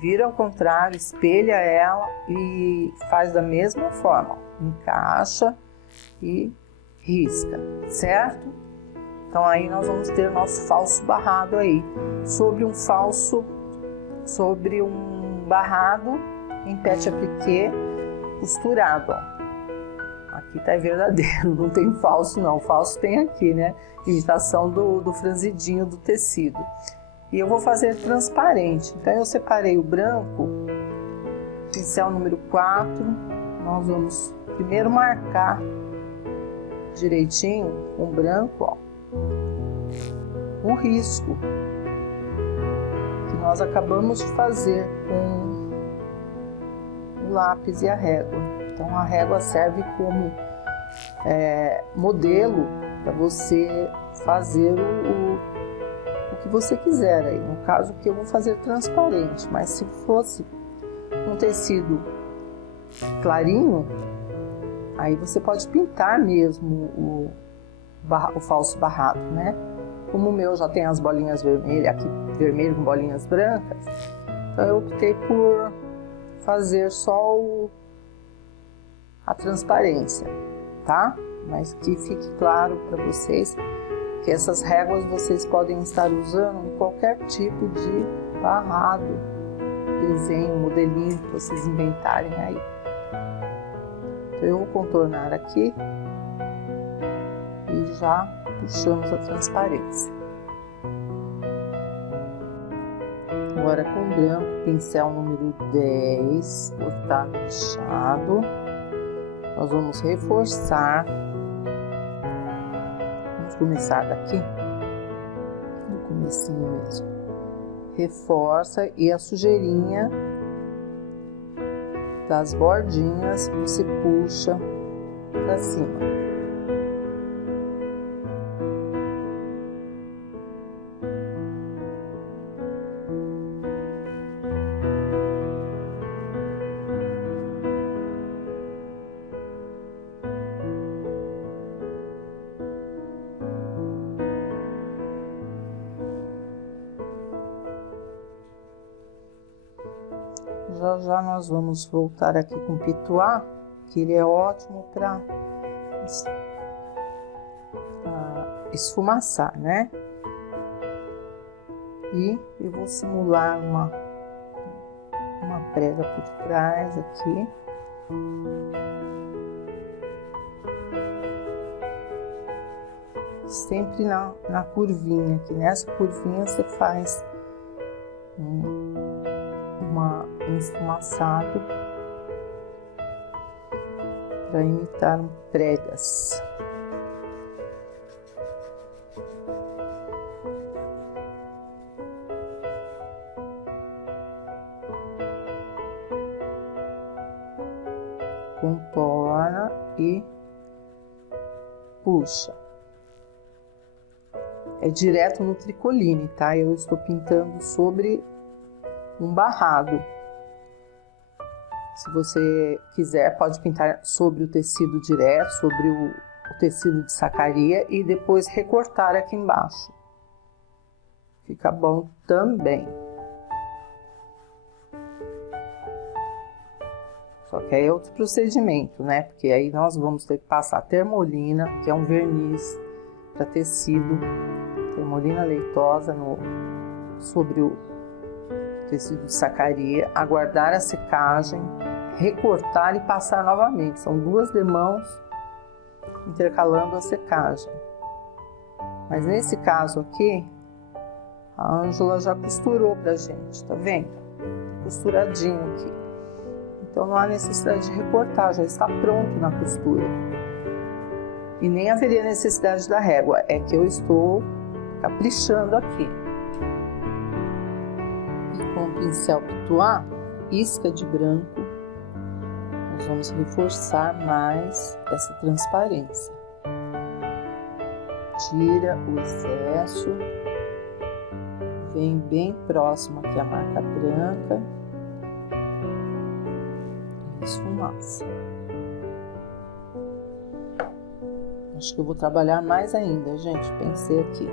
vira ao contrário, espelha ela e faz da mesma forma. Ó. Encaixa e risca, certo? Então aí nós vamos ter nosso falso barrado aí. Sobre um barrado em pet appliqué costurado, ó. Aqui tá verdadeiro, não tem falso não, o falso tem aqui, né? Imitação do franzidinho do tecido. E eu vou fazer transparente, então eu separei o branco, pincel número 4, nós vamos primeiro marcar direitinho com branco, ó, o risco que nós acabamos de fazer com o lápis e a régua. Então a régua serve como modelo para você fazer o que você quiser aí. No caso que eu vou fazer transparente, mas se fosse um tecido clarinho, aí você pode pintar mesmo o falso barrado, né? Como o meu já tem as bolinhas vermelhas, aqui vermelho com bolinhas brancas, então eu optei por fazer só a transparência, tá? Mas que fique claro para vocês que essas réguas vocês podem estar usando em qualquer tipo de barrado, desenho, modelinho que vocês inventarem aí. Então eu vou contornar aqui e já puxamos a transparência. Agora com branco, pincel número 10, cortado lixado, nós vamos reforçar. Vamos começar daqui, no comecinho mesmo. Reforça e a sujeirinha das bordinhas você puxa para cima. Já nós vamos voltar aqui com o pituá, que ele é ótimo para esfumaçar, né? E eu vou simular uma prega por trás aqui. Sempre na curvinha, que nessa curvinha você faz um esfumaçado para imitar pregas. contorna e puxa. É direto no tricoline, tá? Eu estou pintando sobre um barrado. Se você quiser, pode pintar sobre o tecido direto, sobre o tecido de sacaria e depois recortar aqui embaixo. Fica bom também. Só que aí é outro procedimento, né? Porque aí nós vamos ter que passar termolina, que é um verniz para tecido, termolina leitosa sobre o tecido de sacaria, aguardar a secagem, recortar e passar novamente. São 2 demãos intercalando a secagem. Mas nesse caso aqui, a Ângela já costurou pra gente, tá vendo? Costuradinho aqui. Então não há necessidade de recortar, já está pronto na costura. E nem haveria necessidade da régua, é que eu estou caprichando aqui. E com o pincel Pitois, isca de branco, nós vamos reforçar mais essa transparência. Tira o excesso, vem bem próximo aqui a marca branca e esfumaça. Acho que eu vou trabalhar mais ainda, gente, pensei aqui.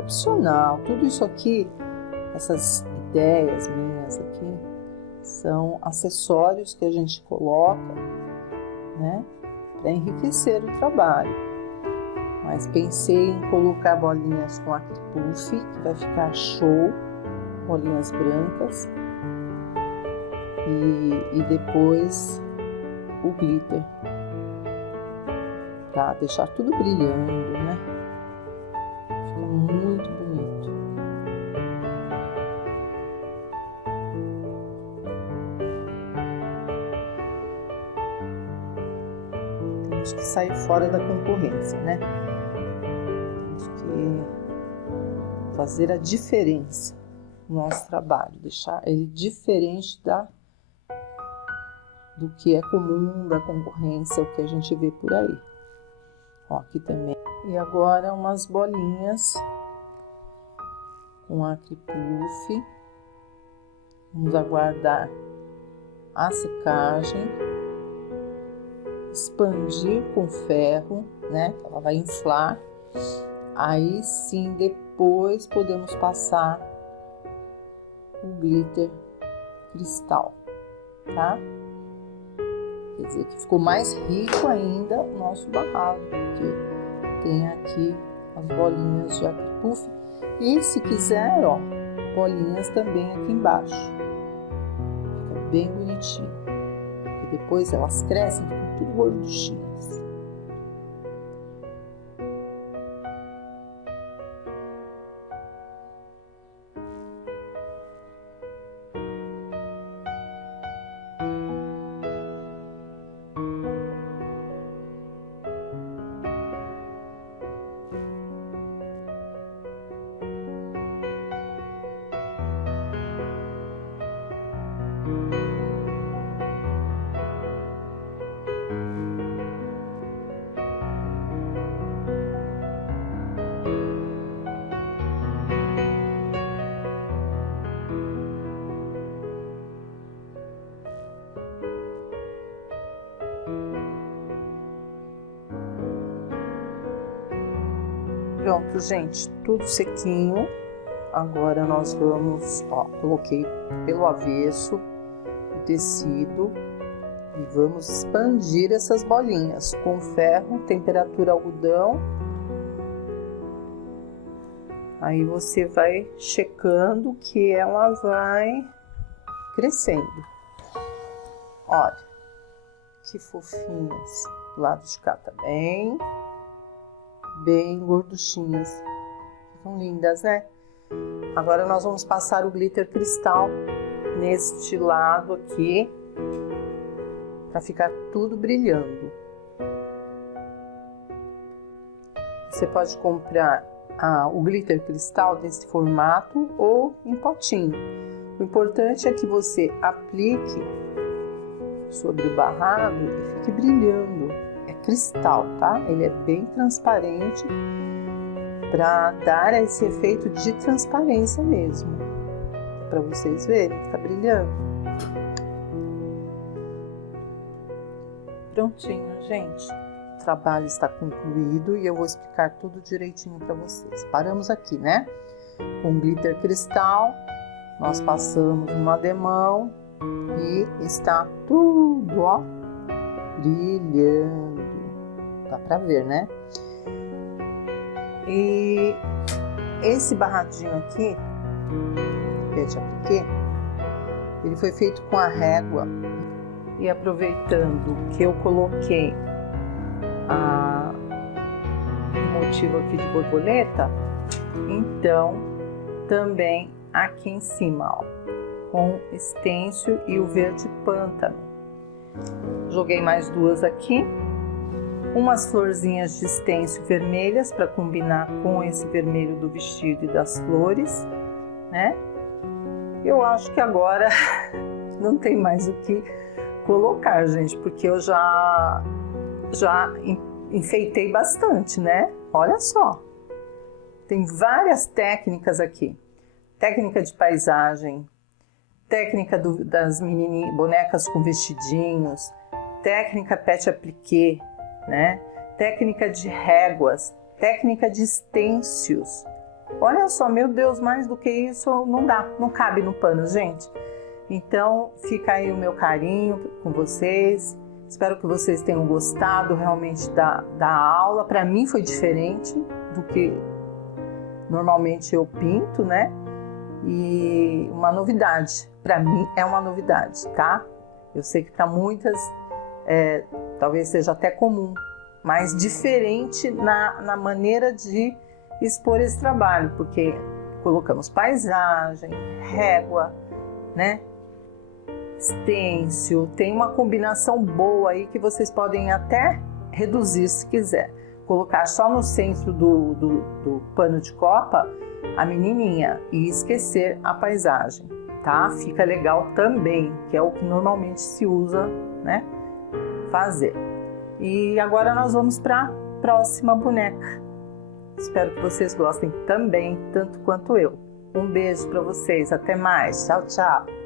Opcional, tudo isso aqui, essas ideias minhas aqui, são acessórios que a gente coloca, né, para enriquecer o trabalho. Mas pensei em colocar bolinhas com acripuff, que vai ficar show, bolinhas brancas, e depois o glitter, para deixar tudo brilhando, né? Fica muito bonito. Temos que sair fora da concorrência, né? Temos que fazer a diferença no nosso trabalho, deixar ele diferente do que é comum, da concorrência, o que a gente vê por aí. Ó, aqui também. E agora umas bolinhas com acripuff. Vamos aguardar a secagem. Expandir com ferro, né? Ela vai inflar. Aí sim, depois podemos passar o glitter cristal, tá? Quer dizer que ficou mais rico ainda o nosso barrado, porque tem aqui as bolinhas de acripuff. E se quiser, ó, bolinhas também aqui embaixo. Fica bem bonitinho. E depois elas crescem, ficam tudo gorduchinhas. Pronto, gente, tudo sequinho. Agora nós vamos, ó, coloquei pelo avesso o tecido e vamos expandir essas bolinhas com ferro, temperatura algodão. Aí você vai checando que ela vai crescendo. Olha, que fofinhas. Do lado de cá também. Bem gorduchinhas. Ficam lindas, né? Agora nós vamos passar o glitter cristal neste lado aqui, para ficar tudo brilhando. Você pode comprar o glitter cristal desse formato ou em potinho. O importante é que você aplique sobre o barrado e fique brilhando. É cristal, tá? Ele é bem transparente para dar esse efeito de transparência mesmo. Para vocês verem que tá brilhando. Prontinho, gente. O trabalho está concluído e eu vou explicar tudo direitinho para vocês. Paramos aqui, né? Com glitter cristal, nós passamos no ademão e está tudo, ó, brilhando. Dá para ver, né? E esse barradinho aqui, pet appliqué, ele foi feito com a régua. E aproveitando que eu coloquei o motivo aqui de borboleta, então também aqui em cima, ó, com stencil e o verde pântano. Joguei mais duas aqui, umas florzinhas de stencil vermelhas para combinar com esse vermelho do vestido e das flores, né? Eu acho que agora não tem mais o que colocar, gente, porque eu já enfeitei bastante, né? Olha só, tem várias técnicas aqui. Técnica de paisagem, técnica das bonecas com vestidinhos, técnica pet appliqué, né? Técnica de réguas, técnica de stencils. Olha só, meu Deus, mais do que isso não dá, não cabe no pano, gente. Então, fica aí o meu carinho com vocês. Espero que vocês tenham gostado realmente da aula. Para mim foi diferente do que normalmente eu pinto, né? E uma novidade. Para mim é uma novidade, tá? Eu sei que para muitas talvez seja até comum, mas diferente na maneira de expor esse trabalho, porque colocamos paisagem, régua, né? Stencil, tem uma combinação boa aí que vocês podem até reduzir se quiser. Colocar só no centro do pano de copa a menininha e esquecer a paisagem, tá? Fica legal também, que é o que normalmente se usa, né? Fazer. E agora nós vamos para a próxima boneca. Espero que vocês gostem também, tanto quanto eu. Um beijo para vocês, até mais, tchau, tchau!